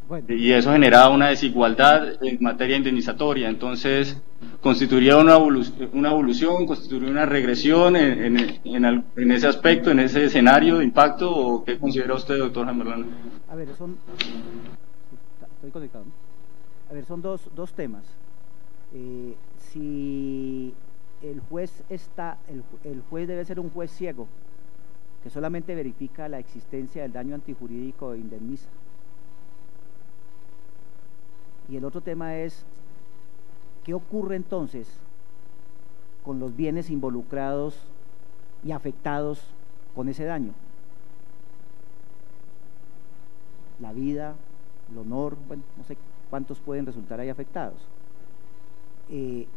Bueno. Y eso generaba una desigualdad en materia indemnizatoria. Entonces, ¿constituiría una evolución, constituiría una regresión en ese aspecto, en ese escenario de impacto? ¿O qué considera usted, doctor Jaime Orlando? A ver, estoy conectado, ¿no? A ver, son dos temas. Si el juez debe ser un juez ciego, que solamente verifica la existencia del daño antijurídico e indemniza. Y el otro tema es, ¿qué ocurre entonces con los bienes involucrados y afectados con ese daño? La vida, el honor, bueno, no sé cuántos pueden resultar ahí afectados.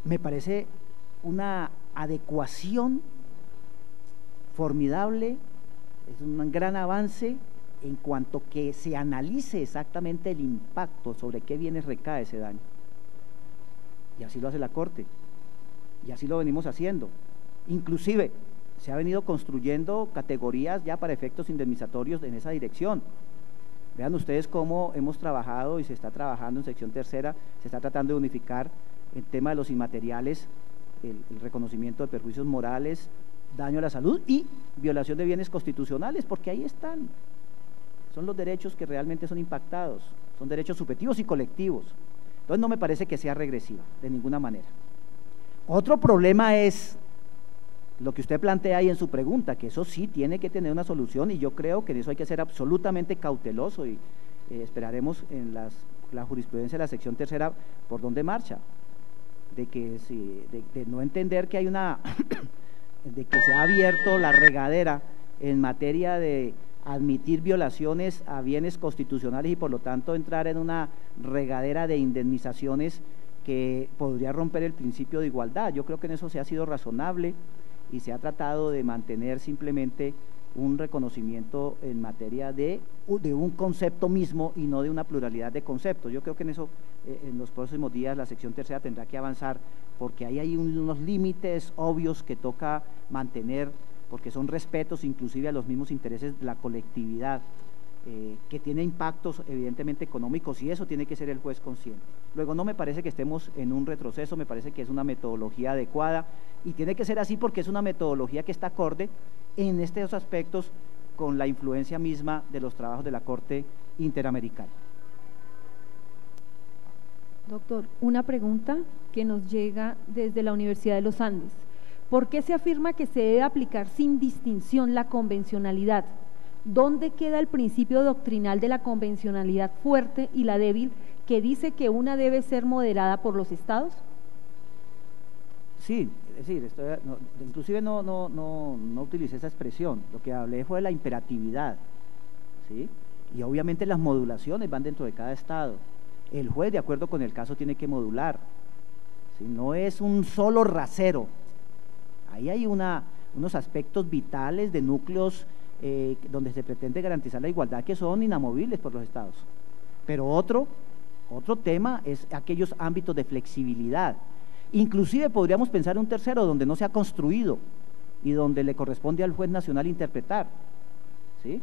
Me parece una adecuación formidable, es un gran avance en cuanto que se analice exactamente el impacto sobre qué bienes recae ese daño. Y así lo hace la Corte, y así lo venimos haciendo. Inclusive se ha venido construyendo categorías ya para efectos indemnizatorios en esa dirección. Vean ustedes cómo hemos trabajado y se está trabajando en sección tercera, se está tratando de unificar el tema de los inmateriales, el reconocimiento de perjuicios morales, daño a la salud y violación de bienes constitucionales, porque ahí están. Son los derechos que realmente son impactados, son derechos subjetivos y colectivos. Entonces no me parece que sea regresiva, de ninguna manera. Otro problema es lo que usted plantea ahí en su pregunta, que eso sí tiene que tener una solución, y yo creo que en eso hay que ser absolutamente cauteloso, y esperaremos en la jurisprudencia de la sección tercera por dónde marcha, de no entender que hay de que se ha abierto la regadera en materia de admitir violaciones a bienes constitucionales y por lo tanto entrar en una regadera de indemnizaciones que podría romper el principio de igualdad. Yo creo que en eso se ha sido razonable y se ha tratado de mantener simplemente un reconocimiento en materia de un concepto mismo y no de una pluralidad de conceptos. Yo creo que en eso en los próximos días la sección tercera tendrá que avanzar, porque ahí hay unos límites obvios que toca mantener, porque son respetos inclusive a los mismos intereses de la colectividad, que tiene impactos evidentemente económicos, y eso tiene que ser el juez consciente. Luego no me parece que estemos en un retroceso, me parece que es una metodología adecuada, y tiene que ser así porque es una metodología que está acorde en estos aspectos con la influencia misma de los trabajos de la Corte Interamericana. Doctor, una pregunta que nos llega desde la Universidad de los Andes. ¿Por qué se afirma que se debe aplicar sin distinción la convencionalidad? ¿Dónde queda el principio doctrinal de la convencionalidad fuerte y la débil, que dice que una debe ser moderada por los estados? Sí, es decir, inclusive no utilicé esa expresión, lo que hablé fue de la imperatividad, ¿sí? Y obviamente las modulaciones van dentro de cada estado. El juez, de acuerdo con el caso, tiene que modular, ¿sí? No es un solo rasero, ahí hay unos aspectos vitales de núcleos donde se pretende garantizar la igualdad que son inamovibles por los estados. Pero otro tema es aquellos ámbitos de flexibilidad. Inclusive podríamos pensar un tercero donde no se ha construido y donde le corresponde al juez nacional interpretar, ¿sí?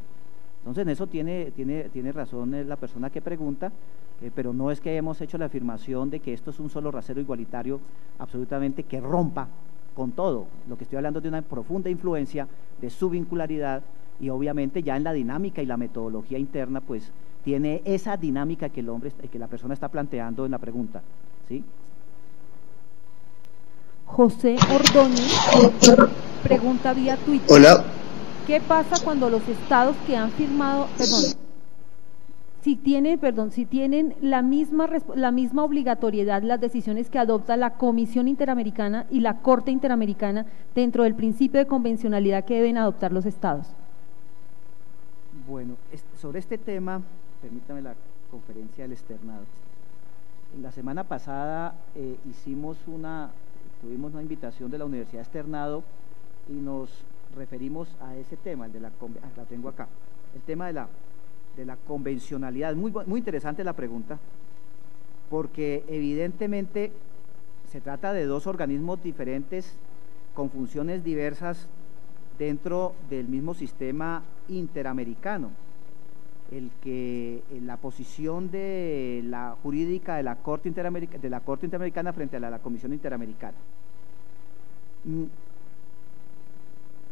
Entonces en eso tiene razón la persona que pregunta, pero no es que hemos hecho la afirmación de que esto es un solo rasero igualitario absolutamente que rompa con todo. Lo que estoy hablando es de una profunda influencia de su vincularidad, y obviamente ya en la dinámica y la metodología interna pues tiene esa dinámica que la persona está planteando en la pregunta, ¿sí? José Ordóñez pregunta vía Twitter. Hola. ¿Qué pasa cuando los estados que han firmado, si tienen la misma obligatoriedad las decisiones que adopta la Comisión Interamericana y la Corte Interamericana dentro del principio de convencionalidad que deben adoptar los estados. Bueno, sobre este tema, permítame la conferencia del externado. En la semana pasada tuvimos una invitación de la Universidad Externado y nos referimos a ese tema, el de la tengo acá, el tema de la convencionalidad. Muy interesante la pregunta, porque evidentemente se trata de dos organismos diferentes con funciones diversas dentro del mismo sistema interamericano. La posición de la jurídica de la Corte Interamericana frente a la Comisión Interamericana.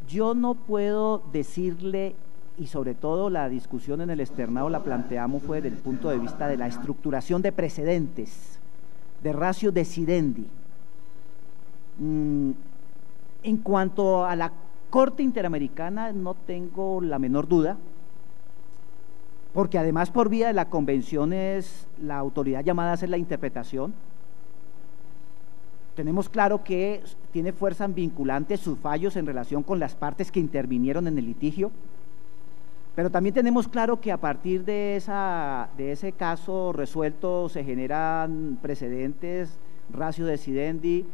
Yo no puedo decirle, y sobre todo la discusión en el externado la planteamos fue desde el punto de vista de la estructuración de precedentes, de ratio decidendi. En cuanto a la Corte Interamericana, no tengo la menor duda, porque además por vía de la convención es la autoridad llamada a hacer la interpretación. Tenemos claro que tiene fuerza vinculante sus fallos en relación con las partes que intervinieron en el litigio, pero también tenemos claro que a partir de ese caso resuelto se generan precedentes, ratio decidendi,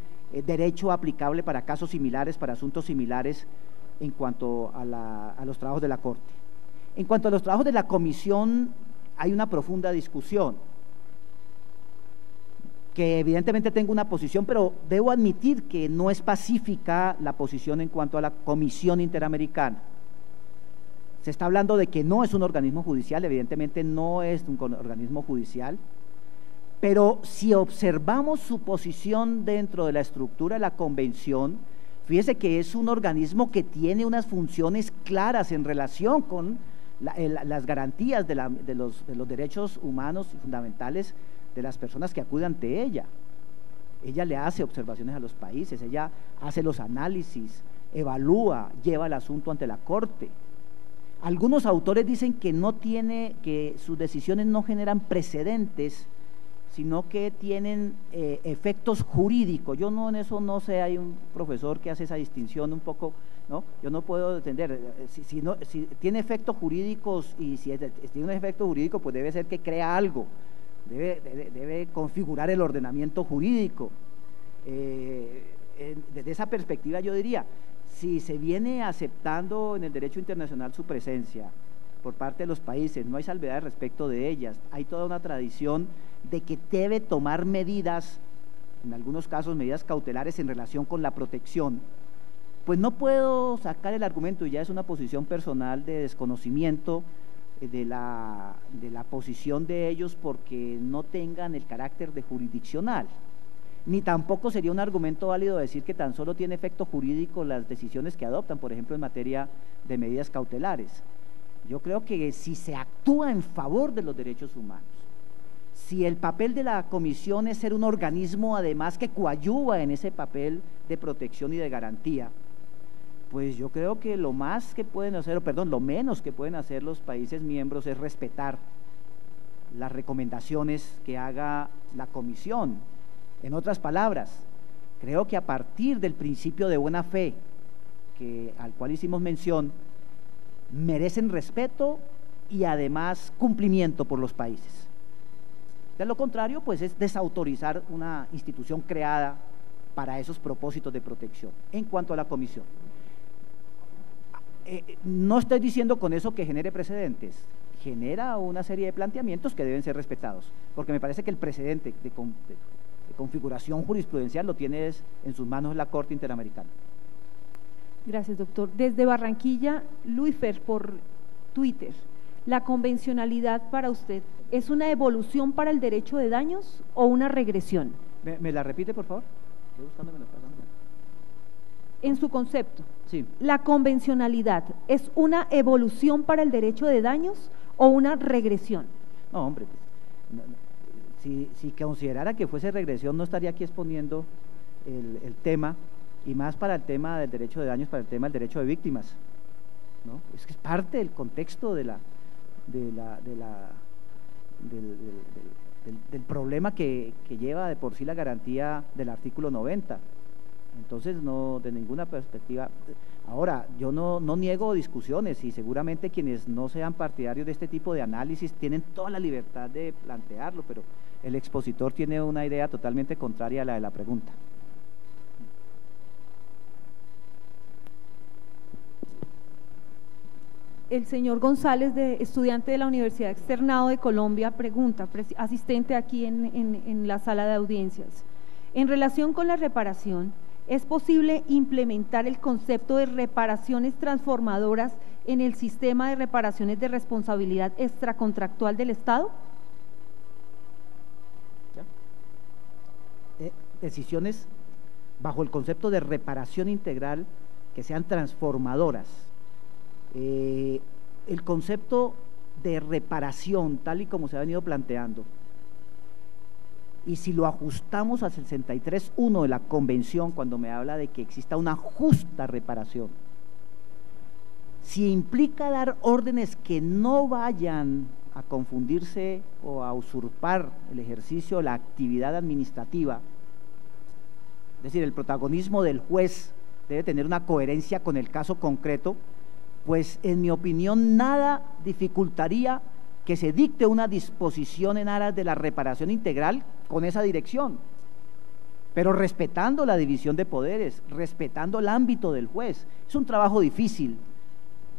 derecho aplicable para casos similares, para asuntos similares en cuanto a los trabajos de la Corte. En cuanto a los trabajos de la Comisión, hay una profunda discusión, que evidentemente tengo una posición, pero debo admitir que no es pacífica la posición en cuanto a la Comisión Interamericana. Se está hablando de que no es un organismo judicial, evidentemente no es un organismo judicial, pero si observamos su posición dentro de la estructura de la Convención, fíjese que es un organismo que tiene unas funciones claras en relación con las garantías de los derechos humanos y fundamentales de las personas que acuden ante ella. Ella le hace observaciones a los países, ella hace los análisis, evalúa, lleva el asunto ante la Corte. Algunos autores dicen que sus decisiones no generan precedentes, sino que tienen efectos jurídicos. Yo no, en eso no sé, hay un profesor que hace esa distinción un poco, ¿no? Yo no puedo entender, si tiene efectos jurídicos, y si tiene un efecto jurídico, pues debe ser que crea algo, debe configurar el ordenamiento jurídico. Desde esa perspectiva yo diría, si se viene aceptando en el derecho internacional su presencia por parte de los países, no hay salvedad respecto de ellas, hay toda una tradición de que debe tomar medidas, en algunos casos medidas cautelares en relación con la protección, pues no puedo sacar el argumento, y ya es una posición personal de desconocimiento de la posición de ellos porque no tengan el carácter de jurisdiccional, ni tampoco sería un argumento válido decir que tan solo tiene efecto jurídico las decisiones que adoptan, por ejemplo en materia de medidas cautelares. Yo creo que si se actúa en favor de los derechos humanos, si el papel de la Comisión es ser un organismo además que coadyuva en ese papel de protección y de garantía, pues yo creo que lo menos que pueden hacer los países miembros es respetar las recomendaciones que haga la Comisión. En otras palabras, creo que a partir del principio de buena fe al cual hicimos mención, merecen respeto y además cumplimiento por los países. De lo contrario, pues es desautorizar una institución creada para esos propósitos de protección. En cuanto a la Comisión, no estoy diciendo con eso que genere precedentes, genera una serie de planteamientos que deben ser respetados, porque me parece que el precedente de configuración jurisprudencial lo tiene en sus manos la Corte Interamericana. Gracias, doctor. Desde Barranquilla, Luifer, por Twitter, ¿la convencionalidad para usted es una evolución para el derecho de daños o una regresión? ¿Me la repite, por favor? Estoy buscándome la palabra. En su concepto, sí. ¿La convencionalidad es una evolución para el derecho de daños o una regresión? No, hombre, si considerara que fuese regresión no estaría aquí exponiendo el tema, y más para el tema del derecho de daños, para el tema del derecho de víctimas, ¿no? Es que es parte del contexto de del problema que lleva de por sí la garantía del artículo 90. Entonces, no, de ninguna perspectiva. Ahora, yo no niego discusiones y seguramente quienes no sean partidarios de este tipo de análisis tienen toda la libertad de plantearlo, pero el expositor tiene una idea totalmente contraria a la de la pregunta. El señor González, estudiante de la Universidad Externado de Colombia, pregunta, asistente aquí en la sala de audiencias. En relación con la reparación, ¿es posible implementar el concepto de reparaciones transformadoras en el sistema de reparaciones de responsabilidad extracontractual del Estado? Decisiones bajo el concepto de reparación integral que sean transformadoras. El concepto de reparación, tal y como se ha venido planteando, y si lo ajustamos al 63.1 de la Convención, cuando me habla de que exista una justa reparación, si implica dar órdenes que no vayan a confundirse o a usurpar el ejercicio de la actividad administrativa, es decir, el protagonismo del juez debe tener una coherencia con el caso concreto, pues en mi opinión nada dificultaría que se dicte una disposición en aras de la reparación integral con esa dirección, pero respetando la división de poderes, respetando el ámbito del juez. Es un trabajo difícil,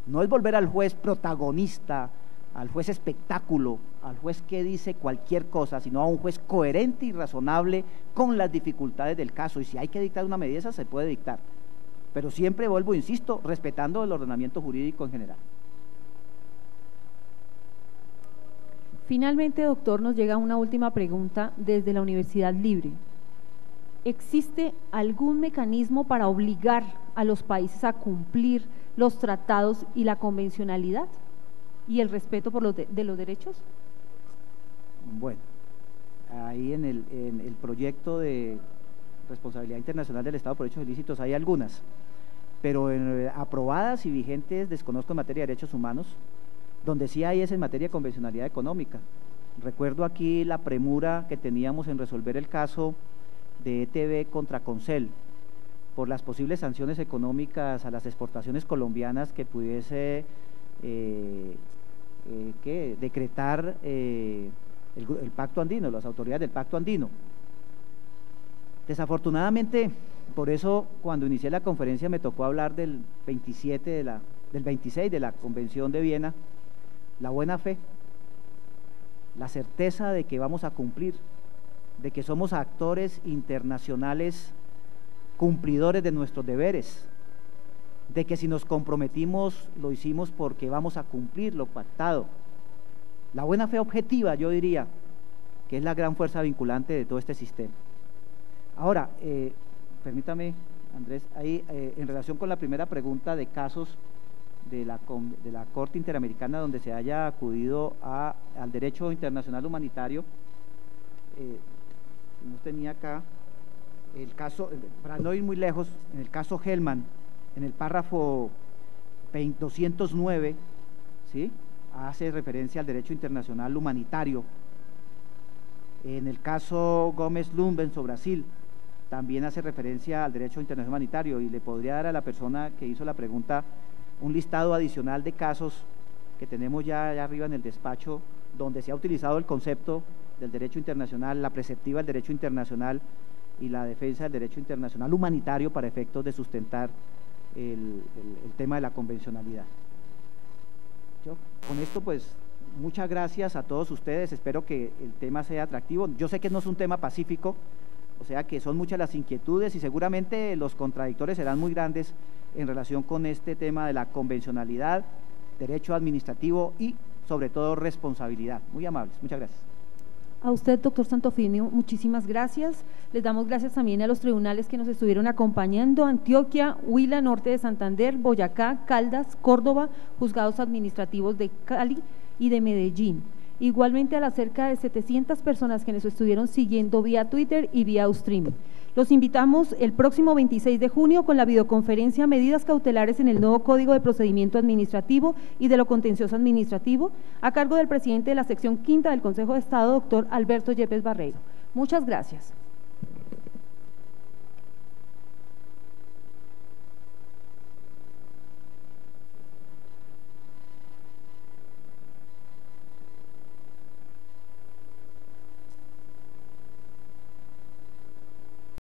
no es volver al juez protagonista, al juez espectáculo, al juez que dice cualquier cosa, sino a un juez coherente y razonable con las dificultades del caso, y si hay que dictar una medida esa se puede dictar, pero siempre, vuelvo, insisto, respetando el ordenamiento jurídico en general. Finalmente, doctor, nos llega una última pregunta desde la Universidad Libre. ¿Existe algún mecanismo para obligar a los países a cumplir los tratados y la convencionalidad y el respeto por de los derechos? Bueno, ahí en el proyecto de responsabilidad internacional del Estado por hechos ilícitos hay algunas, pero aprobadas y vigentes desconozco en materia de derechos humanos. Donde sí hay es en materia de convencionalidad económica. Recuerdo aquí la premura que teníamos en resolver el caso de ETB contra Concel por las posibles sanciones económicas a las exportaciones colombianas que pudiese decretar el Pacto Andino, las autoridades del Pacto Andino. Desafortunadamente, por eso cuando inicié la conferencia me tocó hablar del 26 de la Convención de Viena. La buena fe, la certeza de que vamos a cumplir, de que somos actores internacionales cumplidores de nuestros deberes, de que si nos comprometimos lo hicimos porque vamos a cumplir lo pactado. La buena fe objetiva, yo diría, que es la gran fuerza vinculante de todo este sistema. Ahora, permítame, Andrés, ahí en relación con la primera pregunta de casos de la Corte Interamericana donde se haya acudido al derecho internacional humanitario, no tenía acá el caso, para no ir muy lejos, en el caso Hellman, en el párrafo 209, ¿sí?, hace referencia al derecho internacional humanitario. En el caso Gómez-Lumbenso, Brasil, también hace referencia al derecho internacional humanitario, y le podría dar a la persona que hizo la pregunta un listado adicional de casos que tenemos ya allá arriba en el despacho, donde se ha utilizado el concepto del derecho internacional, la preceptiva del derecho internacional y la defensa del derecho internacional humanitario para efectos de sustentar el tema de la convencionalidad. Con esto, pues, muchas gracias a todos ustedes, espero que el tema sea atractivo. Yo sé que no es un tema pacífico, o sea que son muchas las inquietudes y seguramente los contradictores serán muy grandes en relación con este tema de la convencionalidad, derecho administrativo y sobre todo responsabilidad. Muy amables, muchas gracias. A usted, doctor Santofimio, muchísimas gracias. Les damos gracias también a los tribunales que nos estuvieron acompañando: Antioquia, Huila, Norte de Santander, Boyacá, Caldas, Córdoba, juzgados administrativos de Cali y de Medellín. igualmente a las cerca de 700 personas que nos estuvieron siguiendo vía Twitter y vía Ustream. Los invitamos el próximo 26 de junio con la videoconferencia Medidas cautelares en el nuevo Código de Procedimiento Administrativo y de lo Contencioso Administrativo, a cargo del presidente de la sección quinta del Consejo de Estado, doctor Alberto Yepes Barreiro. Muchas gracias.